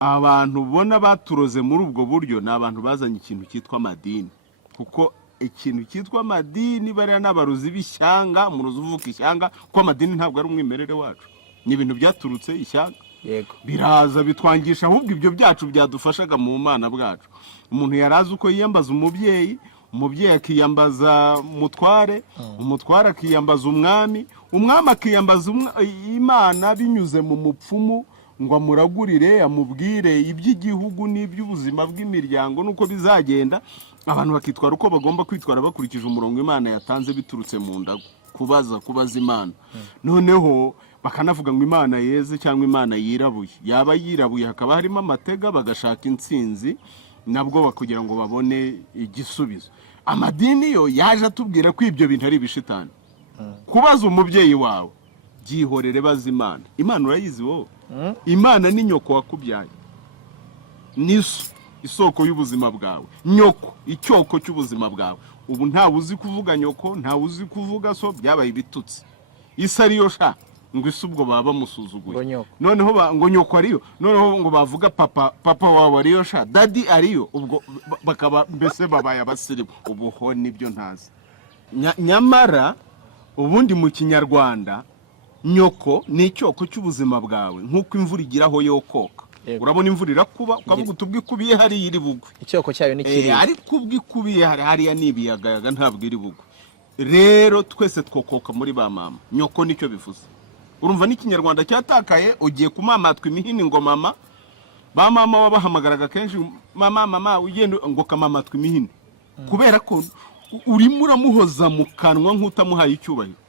abantu ubona baturoze muri ubwo buryo ni abantu bazanye ikintu cyitwa amadini, kuko ikintu cyitwa amadini bariya n'abarozi b'ishyanga, umurozi uvuka ishyanga, kuko amadini ntabwo ari umwimerere wacu, ni ibintu byaturutse ishyanga. Yego. Biraza bitwangisha ahubwo ibyo byacu byadufashaga mu mana bwacu. Umuntu yarazi uko yiyambaza umubyeyi, umubyeyi akiyambaza umutware, umutware akiyambaza umwami, umwami akiyambaza imana binyuze mu mupfumu ngo amuragurire amubwire iby'igihugu n'iby'ubuzima bw'imiryango nuko bizagenda. Abantu bakitwara uko bagomba kwitwara bakurikije umurongo Imana yatanze biturutse mu nda kubaza Imana. Noneho bakanavuga ngo Imana yeze cyangwa Imana yirabuye. Yaba yirabuye hakaba harimo amatega bagashaka intsinzi nabwo bakugira ngo babone igisubizo. Amadini yo yaje atubwira ko ibyo bintu ari ibishitani. Kubaza umubyeyi wawe byihorere baza Imana. Imana urayizi wowe? Imana ni nyoko wakubyaye. Niso isoko y'ubuzima bwawe. Nyoko icyoko cy'ubuzima bwawe. Ubu ntawe uzi kuvuga nyoko, ntawe uzi kuvuga so, byabaye ibitutsi. Isa ariyo sha ngo isubwo baba bamusuzuguye. Noneho ngo nyoko ariyo, noneho ngo bavuga papa wawe ariyo sha, daddy ariyo, ubwo bakaba mbese babaye abasirimu. Ubuho nibyo ntazi. Nyamara ubundi mu Kinyarwanda nyoko ni icyoko cy'ubuzima bwawe, nkuko imvura igiraho yokoka. Urabona imvura irakuba ukavuga utubwikubiye hari iri bugwe, icyoko cyayo ni kiri, ariko ubwikubiye hari ya nibiyagayaga ntabwo iri bugwe. Rero twese twokoka muri ba mama. Nyoko nicyo bivuze. Urumva n'Ikinyarwanda cyatakaye, ugiye kumamatwa imihini ngo mama. Ba mama wabahamagaraga kenshi mama ugende ngo kamamatwa imihini, kubera ko urimo uramuhoza mu kanwa nk'utamuhaye icyubahiro.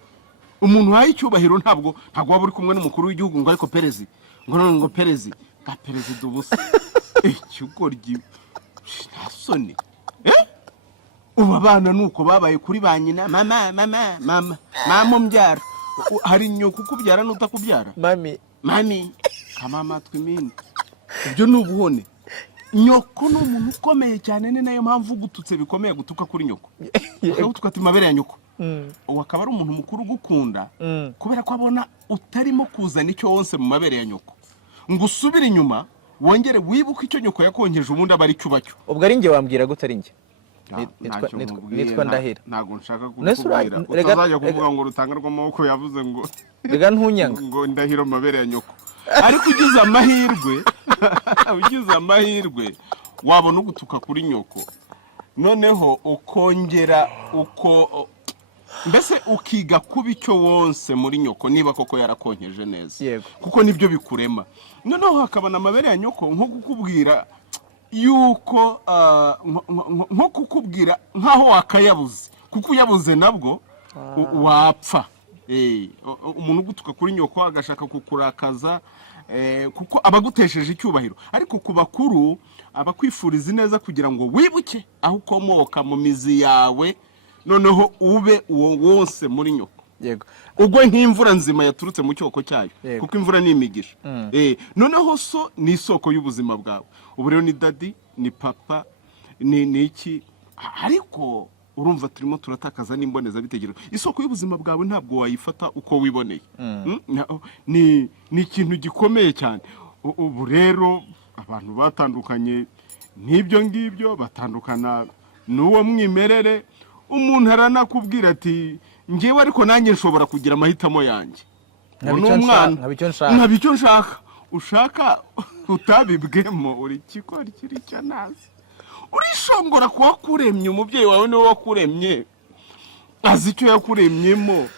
Umuntu haye icyubahiro ntabwo waba uri kumwe n'umukuru w'igihugu ngo ariko perezi ngo perezi ka perezida ubusa ikigoryi nasoni. Ubu abana nuko babaye kuri ba nyina, mama umbyara. Hari nyoko kubyara n'utakubyara, mami kamama twimini. Ibyo nubuhone. Nyoko no umuntu ukomeye cyane, ni nayo mpamvu gututse bikomeye gutuka kuri nyoko. Ukavuga mabere ya nyoko. Akaba ari umuntu mukuru gukunda kubera ko abona utarimo kuzana icyo wonse mu mabere ya nyoko, ngo usubire inyuma wongere wibuke icyo nyoko yakonkeje ubundi abari cyubacyo. Ubwo ari nge wambwira gute ari nge? Nitwa Ndahira. Ntago nshaka kukubwira utazajya kuvuga ngo rutanga rw'amaboko yavuze ngo rega ntunyanga ngo ndahira mu mabere ya nyoko. Ariko ugize amahirwe wabona ugutuka kuri nyoko, noneho ukongera uko mbese ukiga kuba icyo wonse muri nyoko niba koko yarakonkeje neza, kuko nibyo bikurema. Noneho hakabana amabere ya nyoko nko kukubwira yuko nko kukubwira nkaho wakayabuze, kuko uyabuze nabwo wapfa. Umuntu ugutuka kuri nyoko agashaka kukurakaza, kuko abagutesheje icyubahiro. Ariko ku bakuru abakwifuriza neza kugira ngo wibuke aho ukomoka mu mizi yawe, noneho ube uwo wose muri nyoko. Yego. Ugwe nk'imvura nzima yaturutse mu cyoko cyayo, kuko imvura ni imigisha. Noneho so ni isoko y'ubuzima bwawe. Ubu rero ni daddy, ni papa, ni iki. Ariko urumva turimo turatakaza n'imboneza bitegerezo. Isoko y'ubuzima bwawe ntabwo wayifata uko wiboneye. Ni ikintu gikomeye cyane. Ubu rero abantu batandukanye n'ibyo ngibyo, batandukana n'uwo mwimerere. Umuntu aranakubwira ati ngewe ariko nanjye nshobora kugira amahitamo yanjye, nkabicyo nshaka. Ushaka utabibwemo uri kikora kiri cyo nazi. Urishongora kuba kuremye. Umubyeyi wawe niwe wakuremye, azi icyo yakuremyemo,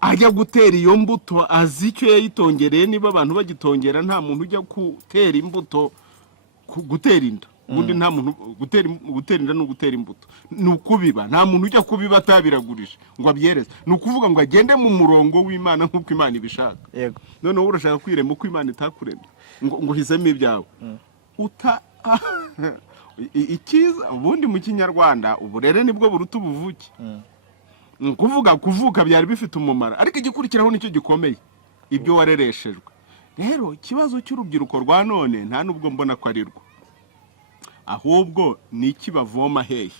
ajya gutera iyo mbuto azi icyo yayitongereye. Niba abantu bagitongera, nta muntu ujya gutera imbuto gutera inda. Ubundi nta muntu gutera inda no gutera imbuto ni ukubiba. Nta muntu ujya kubiba atabiragurije ngo abyereze. Ni ukuvuga ngo agende mu murongo w'Imana nk'uko Imana ibishaka. Noneho urashaka kwirema uko Imana itakuremye ngo hisemo ibyawe. Ikiza ubundi mu Kinyarwanda uburere nibwo buruta ubuvuke. Kuvuka byari bifite umumaro, ariko igikurikiraho nicyo gikomeye, ibyo warereshejwe. Rero ikibazo cy'urubyiruko rwa none nta nubwo mbona ko ari rwo, ahubwo ni iki bavoma hehe.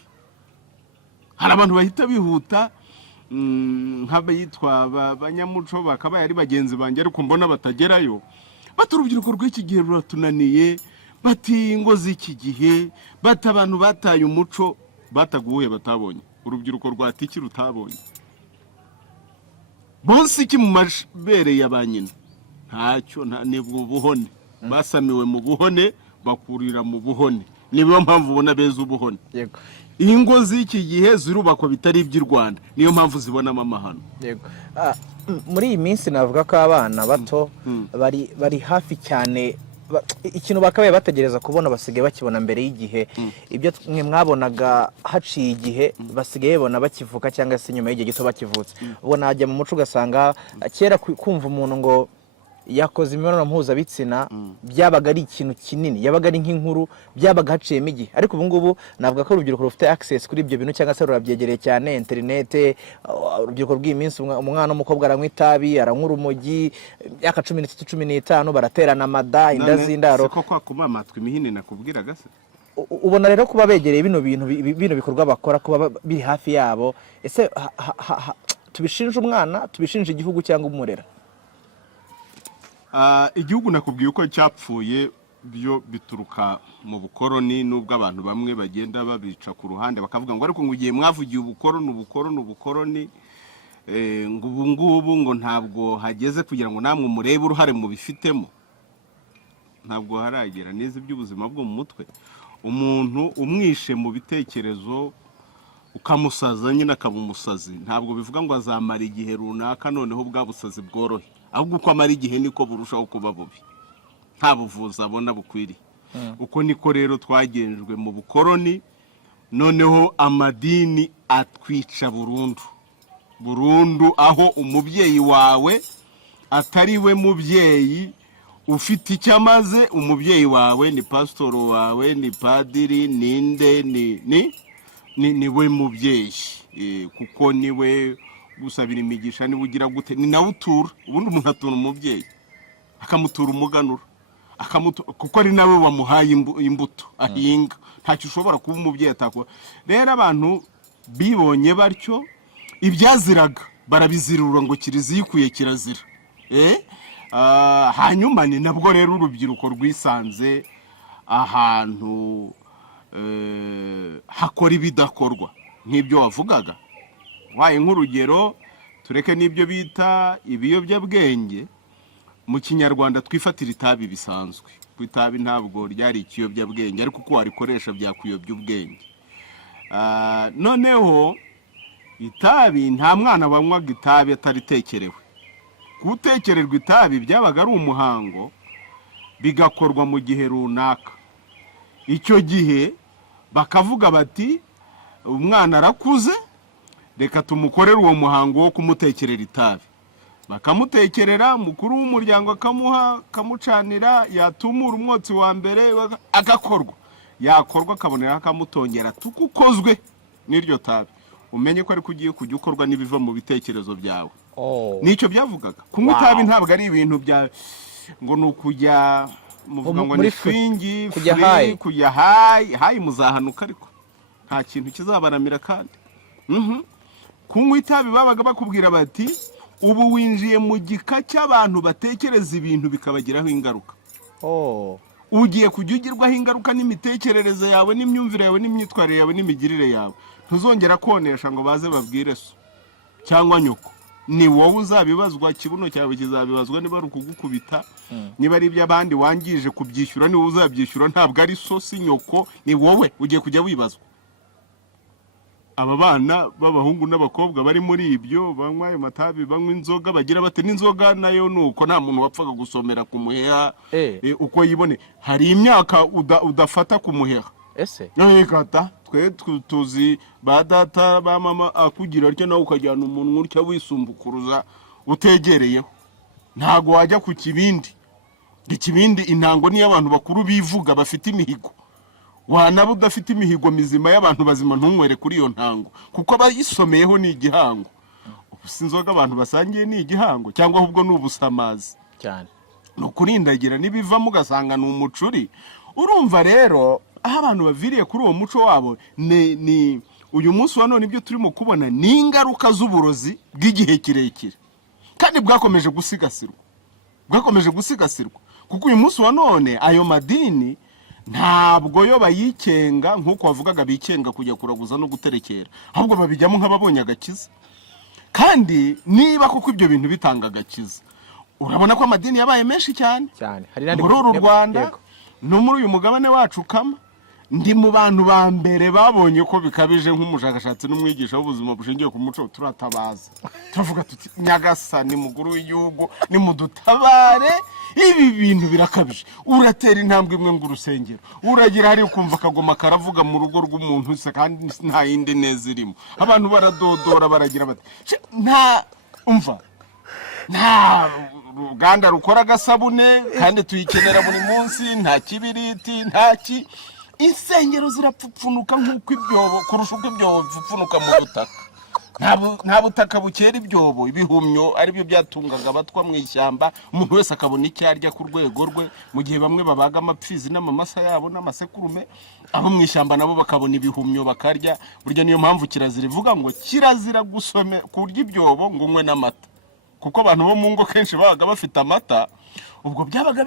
Hari abantu bahita bihuta nk'abayitwa abanyamuco bakaba ari bagenzi banjye, ariko mbona batagerayo. Bati urubyiruko rw'iki gihe ruratunaniye, bati ingo z'iki gihe, bati abantu bataye umuco, bataguye batabonye, urubyiruko rwatiki rutabonye, bonse iki mu mabere ya ba nyina, ntacyo, nibwo buhone, basamiwe mu buhone, bakurira mu buhone, niyo mpamvu ubona beza ubuhone. Yego. Ingo z'iki gihe zirubakwa bitari iby'u Rwanda, niyo mpamvu zibonamo amahano. Yego. Muri iyi minsi navuga ko abana bato bari hafi cyane, ikintu bakabaye bategereza kubona basigaye bakibona mbere y'igihe, ibyo mwe mwabonaga haciye igihe basigaye babona bakivuka cyangwa se nyuma y'igihe gito bakivutse. Ubona hajya mu muco ugasanga kera kumva umuntu ngo yakoze imibonano mpuzabitsina byabaga ari ikintu kinini, yabaga ari nk'inkuru, byabaga haciyemo igihe. Ariko ubu ngubu navuga ko urubyiruko rufite access kuri ibyo bintu cyangwa se rurabyegereye cyane, internet. Urubyiruko rw'iyi minsi umwana w'umukobwa aranywa itabi, aranywa urumogi, myaka 13 15 baraterana amada, inda z'indaro. Siko kwa kumamatwa imihini nakubwiraga se. Ubona rero kuba begereye bino bikorwa bakora, kuba biri hafi yabo, ese tubishinja umwana, tubishinja igihugu cyangwa umurera? Igihugu nakubwiye uko cyapfuye byo bituruka mu bukoroni, nubwo abantu bamwe bagenda babica ku ruhande bakavuga ngo ariko ngo ugiye mwavugiye ubukoroni, ngo ubu ngubu ngo ntabwo hageze kugira ngo namwe murebe uruhare mu bifitemo. Ntabwo haragera neza iby'ubuzima bwo mu mutwe. Umuntu umwishe mu bitekerezo ukamusaza nyine akaba umusazi, ntabwo bivuga ngo azamara igihe runaka noneho bwa busazi bworohe, ahubwo uko amara igihe niko burushaho kuba bubi, nta buvuzi abona bukwiriye. Uko niko rero twagenjwe mu bukoroni, noneho amadini atwica burundu, aho umubyeyi wawe atari we mubyeyi ufite icyo amaze. Umubyeyi wawe ni pasitoro wawe, ni padiri, ninde, ni we mubyeyi, kuko ni we gusabira imigisha, niwe ugira gute, ni nawe utura. Ubundi umuntu atura umubyeyi akamutura umuganura, kuko ari nawe wamuhaye imbuto ahinga. Ntacyo ushobora kuba umubyeyi atakora. Rero abantu bibonye batyo, ibyaziraga barabizirura ngo kiriziya ikuye kirazira. Hanyuma ni nabwo rero urubyiruko rwisanze ahantu hakora ibidakorwa nk'ibyo wavugaga. Waye nk'urugero, tureke n'ibyo bita ibiyobyabwenge. Mu Kinyarwanda twifatira itabi bisanzwe. Ku itabi ntabwo ryari ikiyobyabwenge, ariko uko warikoresha byakuyobya ubwenge. Noneho itabi, nta mwana wanywaga itabi ataritekerewe. Gutekererwa itabi byabaga ari umuhango, bigakorwa mu gihe runaka. Icyo gihe bakavuga bati umwana arakuze, reka tumukorere uwo muhango wo kumutekerera itabi. Bakamutekerera, mukuru w'umuryango akamuha, kamucanira, yatumura umwotsi wa mbere agakorwa. Yakorwa akabonera akamutongera tukukozwe n'iryo tabi. Umenye ko ari kugiye kujya ukorwa n'ibiva mu bitekerezo byawe. Nicyo byavugaga. Kunywa itabi ntabwo ari ibintu bya ngo nukujya muvuga ngo ni swingi, kujya hayi muzahanuka, ariko nta kintu kizabaramira kandi. Kunywa itabi babaga bakubwira bati ubu winjiye mu gika cy'abantu batekereza ibintu bikabagiraho ingaruka. Ugiye kujya ugirwaho ingaruka n'imitekerereze yawe, n'imyumvire yawe, n'imyitwarire yawe, n'imigirire yawe. Ntuzongera konesha ngo baze babwire so cyangwa nyoko. Ni wowe uzabibazwa, kibuno cyawe kizabibazwa niba ari ukugukubita, niba ari iby'abandi wangije kubyishyura niwe uzabyishyura, ntabwo ari so si nyoko, ni wowe ugiye kujya wibazwa. Aba bana b'abahungu n'abakobwa bari muri ibyo banywa ayo matabi, banywa inzoga, bagira bate n'inzoga nayo nuko nta muntu wapfaga gusomera ku muheha uko yibone. Hari imyaka udafata ku muheha. Ese kata twe tuzi ba data ba mama akugira atyo nawe ukajyana umuntu urya wisumbukuruza utegereyeho. Ntago wajya ku kibindi. Ikibindi intango ni y'abantu bakuru bivuga bafite imihigo. Wanaba udafite imihigo mizima y'abantu bazima ntunywere kuri iyo ntango, kuko abayisomeyeho ni igihango. Ubusinzoga abantu basangiye ni igihango, cyangwa ahubwo ni ubusamazi cyane. No kurindagira nibivamo ugasanga ni umucuri. Urumva rero aho abantu baviriye kuri uwo muco wabo, ni uyu munsi wa none ibyo turimo kubona ni ingaruka z'uburozi bw'igihe kirekire, kandi bwakomeje gusigasirwa kuko uyu munsi wa none ayo madini ntabwo yo bayikenga nk'uko wavugaga bikenga kujya kuraguza no guterekera, ahubwo babijyamo nk'ababonye agakiza. Kandi niba kuko ibyo bintu bitanga agakiza, urabona ko amadini yabaye menshi cyane muri uru Rwanda no muri uyu mugabane wacu kama. Ndi mu bantu ba mbere babonye ko bikabije nk'umushakashatsi n'umwigisha w'ubuzima bushingiye ku muco, turatabaza turavuga tuti Nyagasani mukuru w'igihugu nimudutabare, ibi bintu birakabije. Uratera intambwe imwe ngo urusengero, uragira hari kumva akagoma karavuga mu rugo rw'umuntu se kandi nta yindi neza irimo, abantu baradodora baragira bati nta umva nta ruganda rukora agasabune kandi tuyikenera buri munsi, nta kibiriti ntaki. Insengero zirapfupfunuka nk'uko ibyobo kurusha uko ibyobo bipfupfunuka mu butaka. Nta butaka bukera ibyobo, ibihumyo aribyo byatungaga abatwa mu ishyamba, umuntu wese akabona icyo arya ku rwego rwe, mu gihe bamwe babaga amapfizi n'amamasa yabo n'amasekurume, abo mu ishyamba nabo bakabona ibihumyo bakarya. Burya niyo mpamvu kirazira ivuga ngo kirazira gusome kurya ibyobo ngo unywe n'amata, kuko abantu bo mu ngo kenshi babaga bafite amata, ubwo byabaga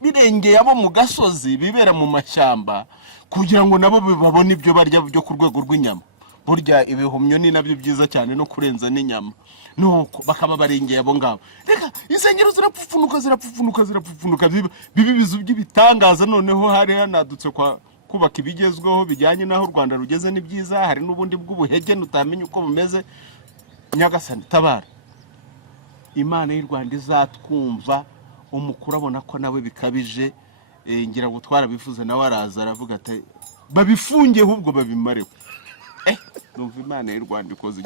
birengeye abo mu gasozi bibera mu mashyamba kugira ngo nabo babone ibyo barya byo ku rwego rw'inyama. Burya ibihumyo ni nabyo byiza cyane no kurenza n'inyama, nuko bakaba barengeye abo ngabo. Reka insengero zirapfupfunuka bibi bizu by'ibitangaza. Noneho hari hanadutse kwa kubaka ibigezweho bijyanye n'aho u Rwanda rugeze ni byiza, hari n'ubundi bw'ubuhege nutamenya uko bumeze. Nyagasani tabara, Imana y'u Rwanda izatwumva, umukuru abona ko nawe bikabije. Ngira ngo twarabivuze nawe araza aravuga ati babifunge ahubwo babimareho. Numva Imana y'u Rwanda ikoze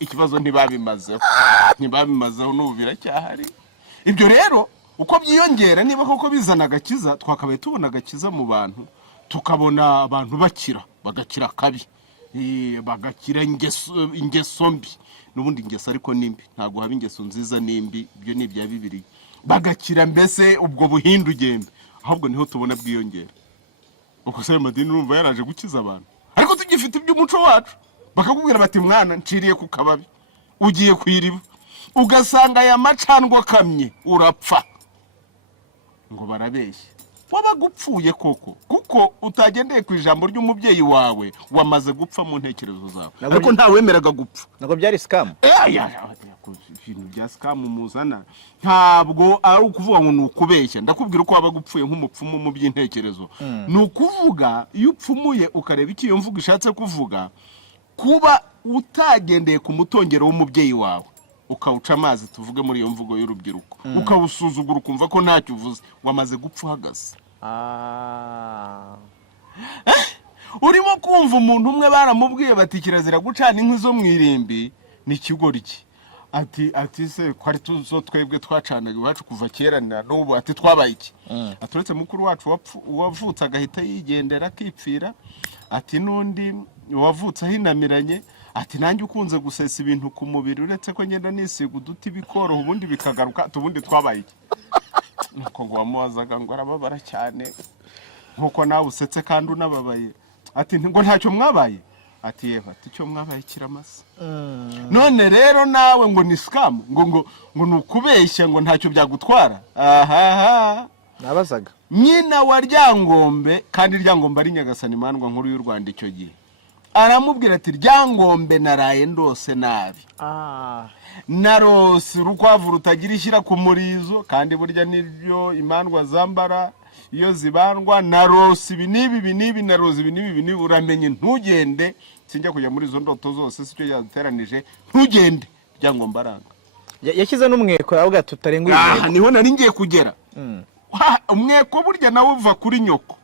ikibazo ntibabimazeho n'ubu biracyahari. Ibyo rero uko byiyongera, niba koko bizana agakiza, twakabaye tubona agakiza mu bantu, tukabona abantu bakira, bagakira kabi, bagakira ingeso mbi. N'ubundi ingeso ariko nimbi, ntabwo haba ingeso nziza nimbi, ibyo ni ibya Bibiliya. Bagakira mbese ubwo buhindugembe, ahubwo niho tubona bwiyongera. Uko se amadini urumva yaraje gukiza abantu, ariko tugifite iby'umuco wacu. Bakakubwira bati mwana nciriye ku kababi, ugiye kwiriba, ugasanga aya macandwa akamye, urapfa. Ngo barabeshye, wabaga upfuye koko, kuko utagendeye ku ijambo ry'umubyeyi wawe, wamaze gupfa mu ntekerezo zawe. Ariko nta wemeraga gupfa. Ntabwo byari scam. Ibintu bya scam muzana ntabwo ari ukuvuga ngo ni ukubeshya. Ndakubwira uko wabaga upfuye nk'umupfumu mu by'intekerezo. Ni ukuvuga iyo upfumuye ukareba icyo iyo mvugo ishatse kuvuga, kuba utagendeye ku mutongero w'umubyeyi wawe, ukawuca amazi, tuvuge muri iyo mvugo y'urubyiruko, ukawusuzugura ukumva ko ntacyo uvuze, wamaze gupfa uhagaze. Urimo kumva umuntu umwe baramubwiye bati kirazira gucana inkwi zo mu irimbi, ni ikigoryi. Ati se kwari tuzo twebwe twacanaga iwacu kuva kera n'ubu, ati twabaye iki? Aturetse mukuru wacu wavutse agahita yigendera akipfira, ati n'undi wavutse ahinamiranye, ati nanjye ukunze gusesa ibintu ku mubiri, uretse ko ngenda nisiga uduti bikoroha ubundi bikagaruka, tubundi twabaye iki? Nuko ngo wamubazaga ngo arababara cyane nkuko nawe usetse kandi unababaye, ati ngo ntacyo mwabaye, ati yeva, ati cyo mwabaye kiramasa. None rero nawe ngo ni scam, ngo ni ukubeshya, ngo ntacyo byagutwara. Nabazaga nyina wa Ryangombe, kandi Ryangombe ari Nyagasani Mandwa nkuru y'u Rwanda icyo gihe, aramubwira ati Ryangombe naraye ndose nabi. Narose urukwavu rutagira ishyira ku murizo, kandi burya nibyo imandwa zambara iyo zibandwa. Narose ibi nibi, narose ibi nibi, uramenye ntugende, sinjya kujya muri izo ndoto zose, sicyo yaduteranije, ntugende. Ryangombe aranga, yashyize n'umweko avuga tutarenguye. Niho nari ngiye kugera. Umweko burya nawe uva kuri nyoko.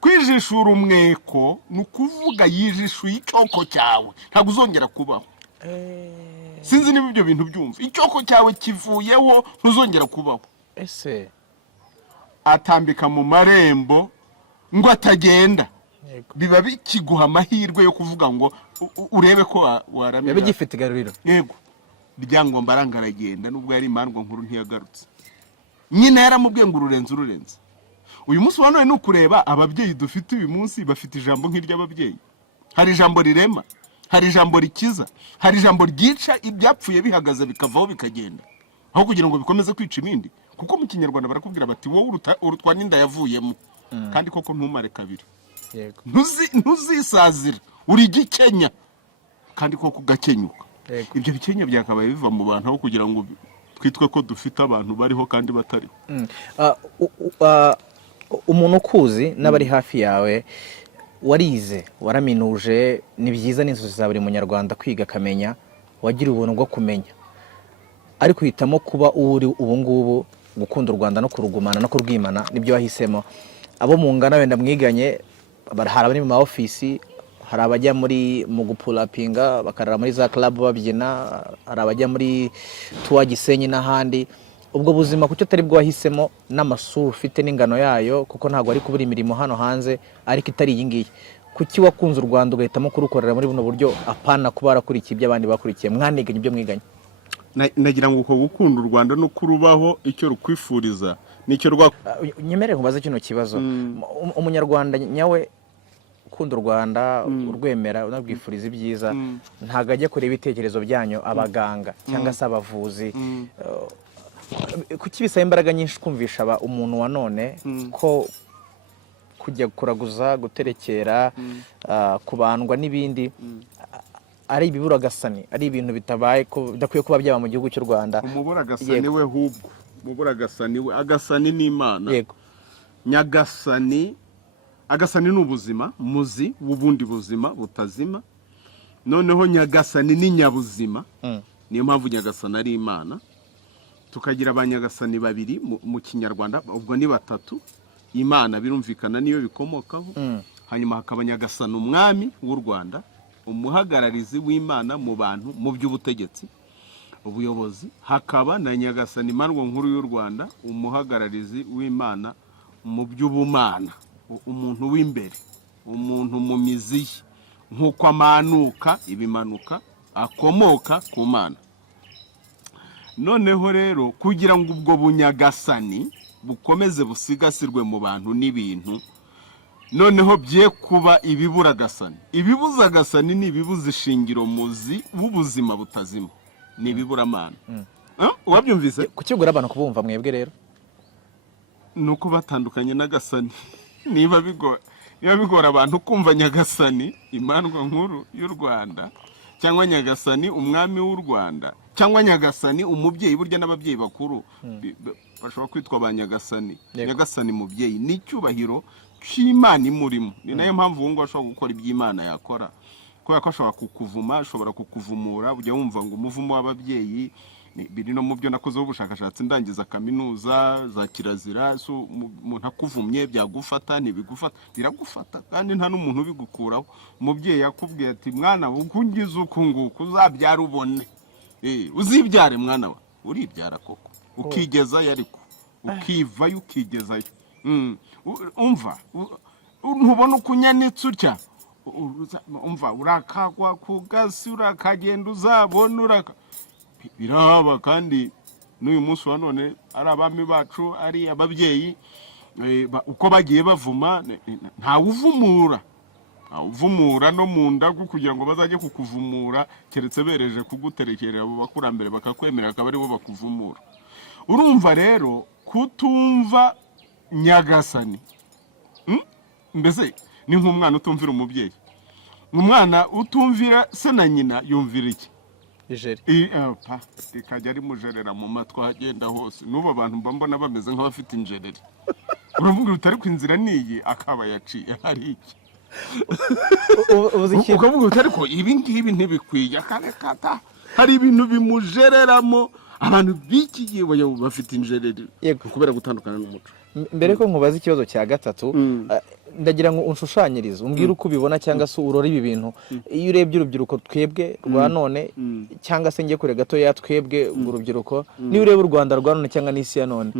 Kwijishura umweko ni ukuvuga yijishuye icyoko cyawe, ntabwo uzongera kubaho. Sinzi niba ibyo bintu byumva, icyoko cyawe kivuyeho, ntuzongera kubaho. Ese atambika mu marembo ngo atagenda, biba bikiguha amahirwe yo kuvuga ngo urebe ko waramira. Yabe gifite igaruriro. Yego, Ryangombe aranga aragenda, nubwo yari imandwa nkuru ntiyagarutse. Nyina yaramubwiye ngo ururenze. Uyu munsi wa none ni ukureba ababyeyi dufite uyu munsi bafite ijambo nk'iry'ababyeyi. Hari ijambo rirema, hari ijambo rikiza, hari ijambo ryica ibyapfuye bihagaze bikavaho bikagenda, aho kugira ngo bikomeze kwica ibindi. Kuko mu Kinyarwanda barakubwira bati wowe urutwa n'inda yavuyemo, kandi koko ntumare kabiri yego ntuzisazira uri gikenya kandi koko ugakenyuka. Yego. Ibyo bikenya byakabaye biva mu bantu aho kugira ngo twitwe ko dufite abantu bariho kandi batariho. Umuntu ukuzi n'abari hafi yawe warize waraminuje, ni byiza n'inzozi za buri munyarwanda kwiga akamenya, wagira ubuntu bwo kumenya, ariko uhitamo kuba uri ubu ngubu, gukunda u Rwanda no kurugumana no kurwimana nibyo wahisemo. Abo mungana wenda mwiganye, hari abari mu ma ofisi, hari abajya mu gupulapinga bakarara muri za club babyina, hari abajya muri tuwa Gisenyi n'ahandi. Ubwo buzima kucyo atari bwo wahisemo n'amasura ufite n'ingano yayo, kuko ntabwo ari kubura imirimo hano hanze ariko itari iyi ngiyi, kuki wakunze u Rwanda ugahitamo kurukorera muri buno buryo apana kuba warakurikiye ibyo abandi bakurikiye? Mwaniganye ibyo mwiganye. Nagira ngo uko gukunda u Rwanda no kurubaho icyo rukwifuriza nicyo nyemerere nkubaze kino kibazo. Umunyarwanda nyawe ukunda u Rwanda, urwemera, unabwifuriza ibyiza, ntago ajya kureba ibitekerezo byanyu abaganga cyangwa se abavuzi. Kuki bisaba imbaraga nyinshi kumvisha umuntu wa none ko kujya kuraguza, guterekera, kubandwa n'ibindi ari ibiburagasani, ari ibintu bidakwiye kuba byaba mu gihugu cy'u Rwanda? Umuburagasani we hubwo, umuburagasani we, agasani n'Imana. Yego. Nyagasani, agasani ni ubuzima, muzi w'ubundi buzima butazima. Noneho nyagasani ni nyabuzima, niyo mpamvu nyagasani ari Imana. Tukagira abanyagasani babiri mu Kinyarwanda, ubwo ni batatu. Imana birumvikana niyo bikomokaho. Hanyuma hakaba nyagasani umwami w'u Rwanda, umuhagararizi w'Imana mu bantu mu by'ubutegetsi, ubuyobozi. Hakaba na nyagasani Imandwa nkuru y'u Rwanda, umuhagararizi w'Imana mu by'ubumana, umuntu w'imbere, umuntu mu mizi ye, nk'uko amanuka ibimanuka akomoka ku Mana. Noneho rero kugira ngo ubwo bunyagasani bukomeze busigasirwe mu bantu n'ibintu, noneho bye kuba ibiburagasani. Ibibuzagasani ni ibibuza ishingiro muzi w'ubuzima butazima, ni ibiburamana. Wabyumvise? Kukigura abantu kubumva mwebwe rero nuko batandukanye n'agasani. Niba bigora abantu kumva nyagasani Imandwa nkuru y'u Rwanda, cyangwa nyagasani umwami w'u Rwanda, cyangwa nyagasani umubyeyi. Burya n'ababyeyi bakuru bashobora kwitwa ba nyagasani. Nyagasani mubyeyi ni icyubahiro cy'Imana imurimo. Ni nayo mpamvu ubu ngubu ashobora gukora iby'Imana yakora, kubera ko ashobora kukuvuma, ashobora kukuvumura. Ujya wumva ngo umuvumo w'ababyeyi biri no mu byo nakozeho ubushakashatsi ndangiza kaminuza za kirazira. Umuntu akuvumye byagufata ntibigufata? Biragufata, kandi nta n'umuntu ubigukuraho. Umubyeyi yakubwiye ati mwana ukungize uku nguku uzabyara ubone, uzibyare mwana wa, uribyara koko ukigezayo, ariko ukivayo ukigezayo. Umva ntubona ukunyanitse utya, umva urakagwa ku gasi, urakagenda uzabona biraba. Kandi n'uyu munsi wa none ari abami bacu, ari ababyeyi, uko bagiye bavuma ntawuvumura no mu ndagu kugira ngo bazajye kukuvumura, keretse bereje kuguterekerera abo bakurambere bakakwemerera, akaba aribo bakuvumura. Urumva rero kutumva nyagasani, mbese ni nk'umwana utumvira umubyeyi. Umwana utumvira se na nyina yumvira iki? Ijeri. Ikajya ari mujerera mu matwi agenda hose. N'ubu abantu mbona bameze nk'abafite injereri. Uravuga utari ku inzira niyi akaba yaciye hari iki? Ukavuga utari ko ibi ngibi ntibikwiye, akarekata. Hari ibintu bimujereramo. Abantu bikigiye bafite injereri kubera gutandukana n'umuco. Mbere ko nkubaza ikibazo cya gatatu, ndagira ngo unshushanyirize, umbwire uko ubibona cyangwa se urora ibi bintu. Iyo urebye urubyiruko twebwe rwa none, cyangwa se ngiye kure gato ya twebwe urubyiruko, niyo ureba u Rwanda rwa none cyangwa n'isi ya none,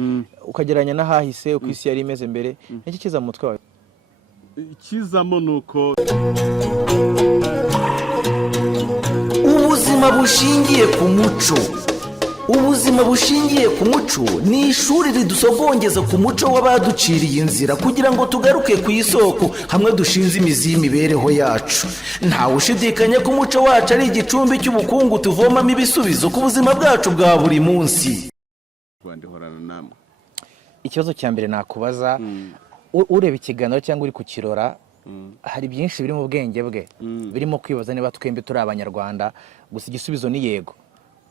ukagereranya n'ahahise uko isi yari imeze mbere, n'iki kiza mu mutwe wawe? Ikizamo nuko ubuzima bushingiye ku muco. Ubuzima bushingiye ku muco ni ishuri ridusogongeza ku muco w'abaduciriye inzira kugira ngo tugaruke ku isoko, hamwe dushinze imizi y'imibereho yacu. Ntawe ushidikanya ko umuco wacu ari igicumbi cy'ubukungu tuvomamo ibisubizo ku buzima bwacu bwa buri munsi. Ikibazo cya mbere nakubaza, ureba ikiganiro cyangwa uri kukirora hari byinshi biri mu bwenge bwe birimo kwibaza niba twembi turi abanyarwanda gusa igisubizo ni yego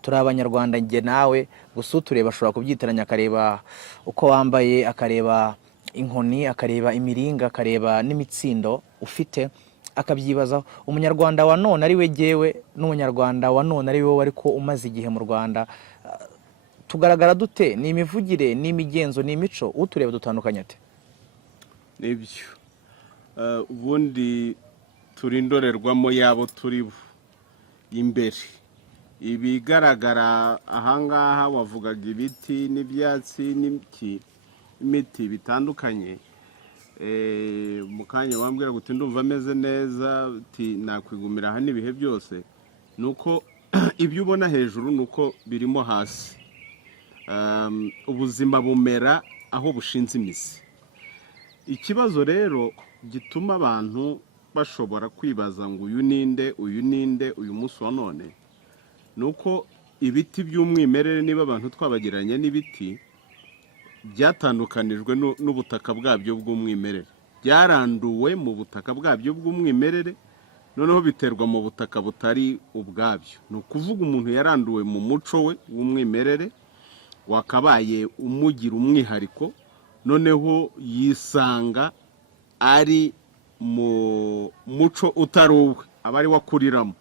turi abanyarwanda njye nawe gusa utureba ashobora kubyitiranya akareba uko wambaye akareba inkoni akareba imiringa akareba n'imitsindo ufite akabyibazaho umunyarwanda wa none ari we jyewe n'umunyarwanda wa none ari wowe ariko umaze igihe mu Rwanda tugaragara dute ni imivugire ni imigenzo ni imico utureba dutandukanye ate nibyo ubundi turi indorerwamo yabo turi imbere ibigaragara ahangaha wavugaga ibiti n'ibyatsi n'imiti bitandukanye mu kanya wambwira guti ndumva ameze neza nakwigumira aha n'ibihe byose nuko ibyo ubona hejuru nuko birimo hasi ubuzima bumera aho bushinze imizi ikibazo rero gituma abantu bashobora kwibaza ngo uyu ninde uyu munsi wa none nuko ibiti by'umwimerere niba abantu twabagiranye n'ibiti byatandukanijwe n'ubutaka bwabyo bw'umwimerere byaranduwe mu butaka bwabyo bw'umwimerere noneho biterwa mu butaka butari ubwabyo ni ukuvuga umuntu yaranduwe mu muco we w'umwimerere wakabaye umugira umwihariko noneho yisanga ari mu muco utari uwe aba ari wakuriramo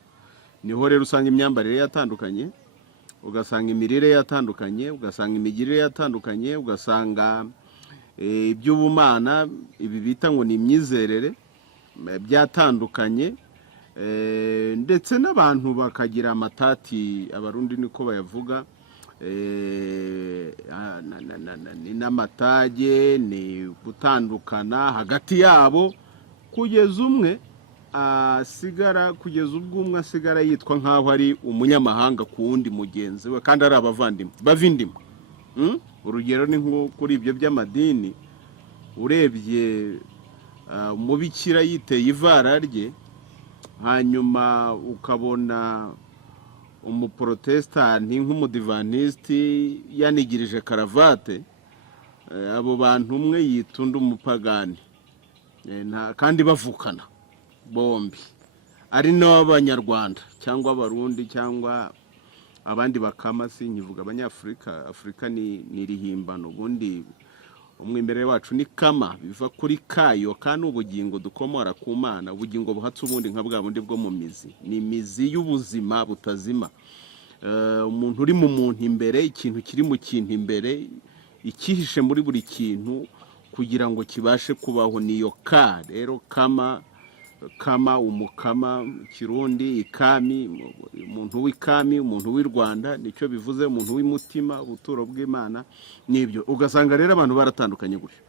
niho rero usanga imyambarire yatandukanye ugasanga imirire yatandukanye ugasanga imigirire yatandukanye ugasanga iby'ubumana ibi bita ngo ni imyizerere byatandukanye ndetse n'abantu bakagira amatati abarundi niko bayavuga ni n'amatage ni gutandukana hagati yabo kugeza ubwo umwe asigara yitwa nk'aho ari umunyamahanga ku wundi mugenzi we kandi ari abavandimwe bavindimwe urugero ni nko kuri ibyo by'amadini urebye umubikira yiteye ivara rye hanyuma ukabona umuprotesitanti nk'umudivantisiti yanigirije karavate abo bantu umwe yitunda umupagani kandi bavukana bombi ari n'abanyarwanda cyangwa abarundi cyangwa abandi bakama sinkivuga abanyafurika afurika ni irihimbano ubundi umwimerere wacu ni kama biva kuri kayo kandi ubugingo dukomora ku mana ubugingo buhatse ubundi nka bwa bundi bwo mu mizi ni imizi y'ubuzima butazima umuntu uri mu muntu imbere ikintu kiri mu kintu imbere ikihishe muri buri kintu kugira ngo kibashe kubaho niyo ka rero kama umukama kirundi ikami umuntu w'ikami umuntu w'i Rwanda nicyo bivuze umuntu w'imutima ubuturo bw'Imana nibyo ugasanga rero abantu baratandukanye gutyo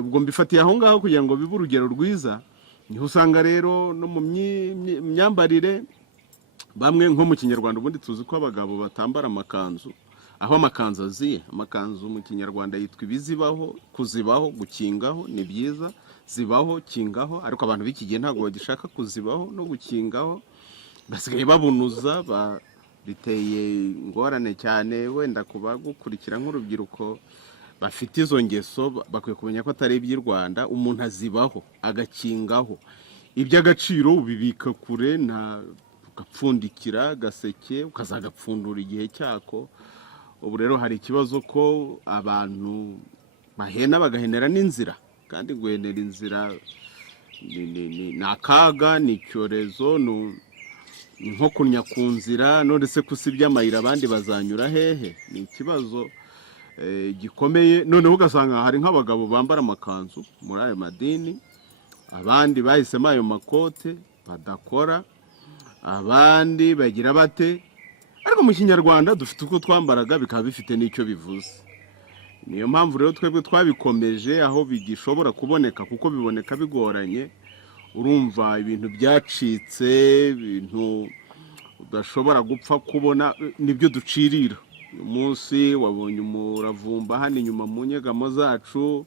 ubwo mbifatiye aho ngaho kugira ngo bibe urugero rwiza niho usanga rero no mu myambarire bamwe nko mu kinyarwanda ubundi tuzi ko abagabo batambara amakanzu aho amakanzu aziye amakanzu mu kinyarwanda yitwa ibizibaho kuzibaho gukingaho ni byiza zibaho kingaho ariko abantu b'iki gihe ntabwo bagishaka kuzibaho no gukingaho basigaye babunuza biteye ingorane cyane wenda kubagukurikira nk'urubyiruko bafite izo ngeso bakwiye kumenya ko atari iby'i Rwanda umuntu azibaho agakingaho iby'agaciro ubibika kure ugapfundikira agaseke ukazagapfundura igihe cyako ubu rero hari ikibazo ko abantu bahena bagahenera n'inzira kandi guhenera inzira ni akaga ni icyorezo ni nko kunya ku nzira none se kusibya amayira abandi bazanyura hehe ni ikibazo gikomeye noneho ugasanga hari nk'abagabo bambara amakanzu muri ayo madini abandi bahisemo ayo makote badakora abandi bagira bate ariko mu kinyarwanda dufite uko twambaraga bikaba bifite n'icyo bivuze niyo mpamvu rero twebwe twabikomeje aho bigishobora kuboneka kuko biboneka bigoranye urumva ibintu byacitse ibintu udashobora gupfa kubona nibyo ducirira uyu munsi wabonye umuravumba hano inyuma mu nyegamo zacu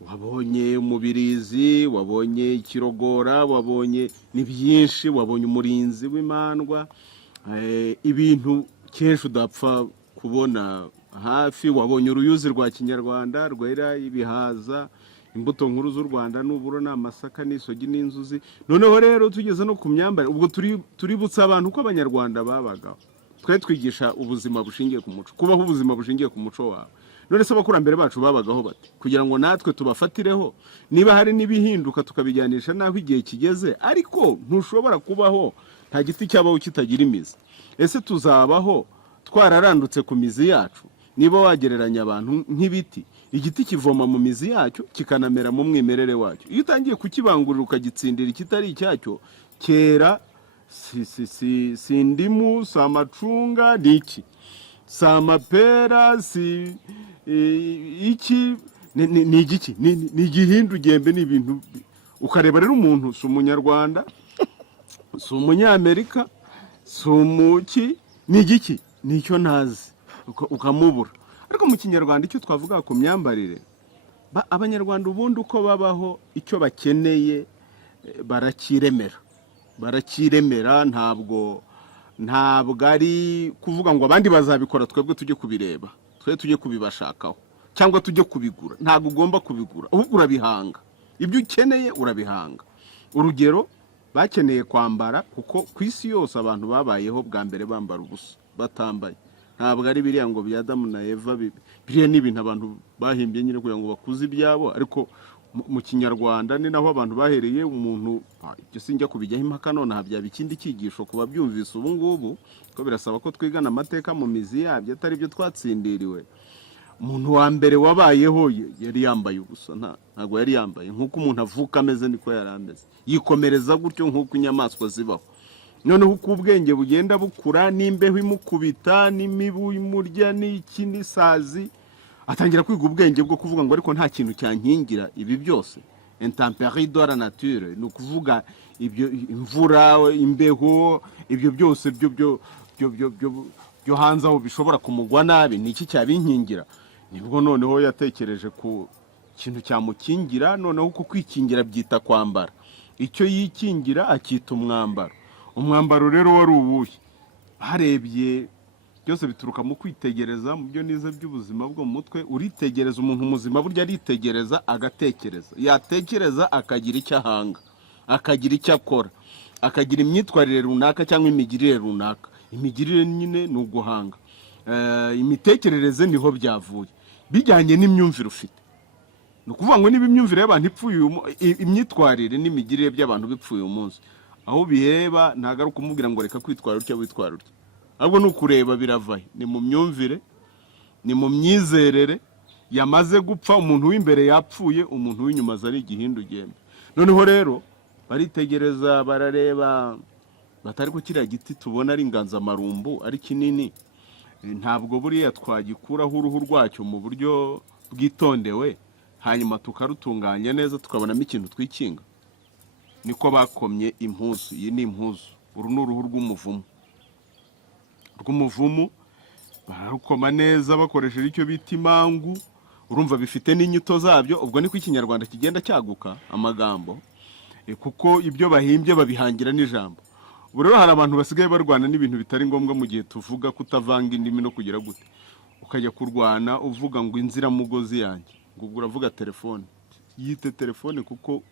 wabonye umubirizi wabonye ikirogora wabonye ni byinshi wabonye umurinzi w'imandwa ibintu kenshi udapfa kubona hafi wabonye uruyuzi rwa kinyarwanda rwera ibihaza imbuto nkuru z'u Rwanda n'uburo n'amasaka n'isogi n'inzuzi. Noneho rero tugeze no ku myambarire, ubwo tuributsa abantu ko abanyarwanda babagaho, twari twigisha ubuzima bushingiye ku muco, kubaho ubuzima bushingiye ku muco wawe. None se abakurambere bacu babagaho bati, kugira ngo natwe tubafatireho, niba hari n'ibihinduka tukabijyanisha naho igihe kigeze, ariko ntushobora kubaho nta giti cyabaho kitagira imizi. Ese tuzabaho twararandutse ku mizi yacu? Niba wagereranya abantu nk'ibiti, igiti kivoma mu mizi yacyo kikanamera mu mwimerere wacyo. Iyo utangiye kukibangurira ukagitsindira ikitari icyacyo, kera si indimu, si amacunga, ni iki? Si amapera, si iki, ni igiki? Ni igihindu gembe, ni ibintu. Ukareba rero umuntu si umunyarwanda, si umunyamerika, si umuki, ni igiki? Nicyo ntazi, ukamubura. Ariko mu kinyarwanda icyo twavuga ku myambarire, abanyarwanda ubundi uko babaho, icyo bakeneye barakiremera, ntabwo ari kuvuga ngo abandi bazabikora twebwe tujye kubireba, tujye kubibashakaho cyangwa tujye kubigura. Ntabwo ugomba kubigura, ahubwo urabihanga. Ibyo ukeneye urabihanga. Urugero, bakeneye kwambara, kuko ku isi yose abantu babayeho bwa mbere bambara ubusa batambaye. Ntabwo ari biriya ngo bya Adamu na Eva, biriya ni ibintu abantu bahimbye nyine kugira ngo bakuze ibyabo. Ariko mu kinyarwanda ni naho abantu bahereye. Umuntu ibyo sinjya kubijyaho impaka, none habyaba ikindi cyigisho kuba byumvise ubu ngubu, ko birasaba ko twigana amateka mu mizi yabyo, atari byo twatsindiriwe. Umuntu wa mbere wabayeho yari yambaye ubusa, ntabwo yari yambaye. Nk'uko umuntu avuka ameze niko yari ameze, yikomereza gutyo nk'uko inyamaswa zibaho. Noneho uko ubwenge bugenda bukura, n'imbeho imukubita, n'imibu imurya, n'iki n'isazi, atangira kwiga ubwenge bwo kuvuga ngo ariko nta kintu cyankingira ibi byose. Intempérie de la nature, ni ukuvuga ibyo imvura, imbeho, ibyo byose byo hanze aho bishobora kumugwa nabi, ni iki cyabinkingira? Nibwo noneho yatekereje ku kintu cyamukingira. Noneho uko kwikingira byita kwambara. Icyo yikingira akita umwambaro. Umwambaro rero wari uwuhe? Harebye byose bituruka mu kwitegereza. Mu byo nize by'ubuzima bwo mu mutwe, uritegereza. Umuntu muzima burya aritegereza agatekereza. Yatekereza akagira icyo ahanga, akagira icyo akora, akagira imyitwarire runaka cyangwa imigirire runaka. Imigirire nyine ni uguhanga. Imitekerereze niho byavuye, bijyanye n'imyumvire ufite. Ni ukuvuga ngo niba imyumvire y'abantu ipfuye, imyitwarire n'imigirire by'abantu bipfuye umunsi, aho biheba ntabwo ari ukumubwira ngo reka kwitwara utya witwara utya, ahubwo ni ukureba biravahe. Ni mu myumvire, ni mu myizerere. Yamaze gupfa, umuntu w'imbere yapfuye, umuntu w'inyuma aza ari igihindu gembe. Noneho rero baritegereza, barareba, batari ko kiriya giti tubona ari inganzamarumbu, ari kinini, ntabwo buriya twagikuraho uruhu rwacyo mu buryo bwitondewe, hanyuma tukarutunganya neza tukabonamo ikintu twikinga. Niko bakomye impuzu. Iyi ni impuzu. Uru ni uruhu rw'umuvumu, bararukoma neza bakoresheje icyo bita imangu. Urumva bifite n'inyuto zabyo. Ubwo niko ikinyarwanda kigenda cyaguka amagambo, kuko ibyo bahimbye babihangira n'ijambo. Ubu rero hari abantu basigaye barwana n'ibintu bitari ngombwa mu gihe tuvuga kutavanga indimi no kugira gute. Ukajya kurwana uvuga ngo inziramugozi yanjye, ngo uravuga telefone. Yite telefone kuko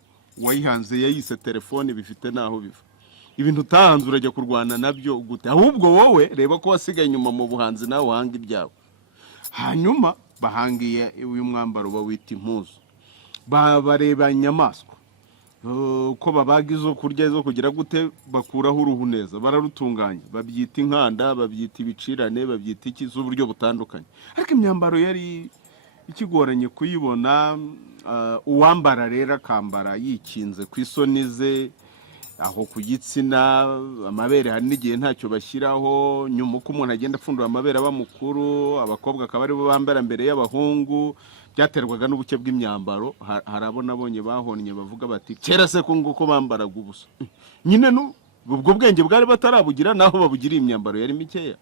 wayihanze yayise telefone, bifite naho biva. Ibintu utahanze urajya kurwana nabyo gute? Ahubwo wowe reba ko wasigaye inyuma mu buhanzi, nawe uhanga ibyawe. Hanyuma bahangiye uyu mwambaro bawita impuzu. Bareba inyamaswa uko babaga izo kurya, izo kugira gute, bakuraho uruhu neza, bararutunganya, babyita inkanda, babyita ibicirane, babyita iki z'uburyo butandukanye. Ariko imyambaro yari ikigoranye kuyibona. Uwambara rero akambara yikinze ku isoni ze, aho ku gitsina, amabere hari n'igihe ntacyo bashyiraho. Nyuma uko umuntu agenda apfundura amabere aba mukuru, abakobwa akaba aribo bambara mbere y'abahungu. Byaterwaga n'ubuke bw'imyambaro. Hari abo nabonye bahonnye bavuga bati kera se ko nguko bambaraga ubusa. Nyine ubwo bwenge bwari batarabugira, naho babugiriye imyambaro yari mikeya.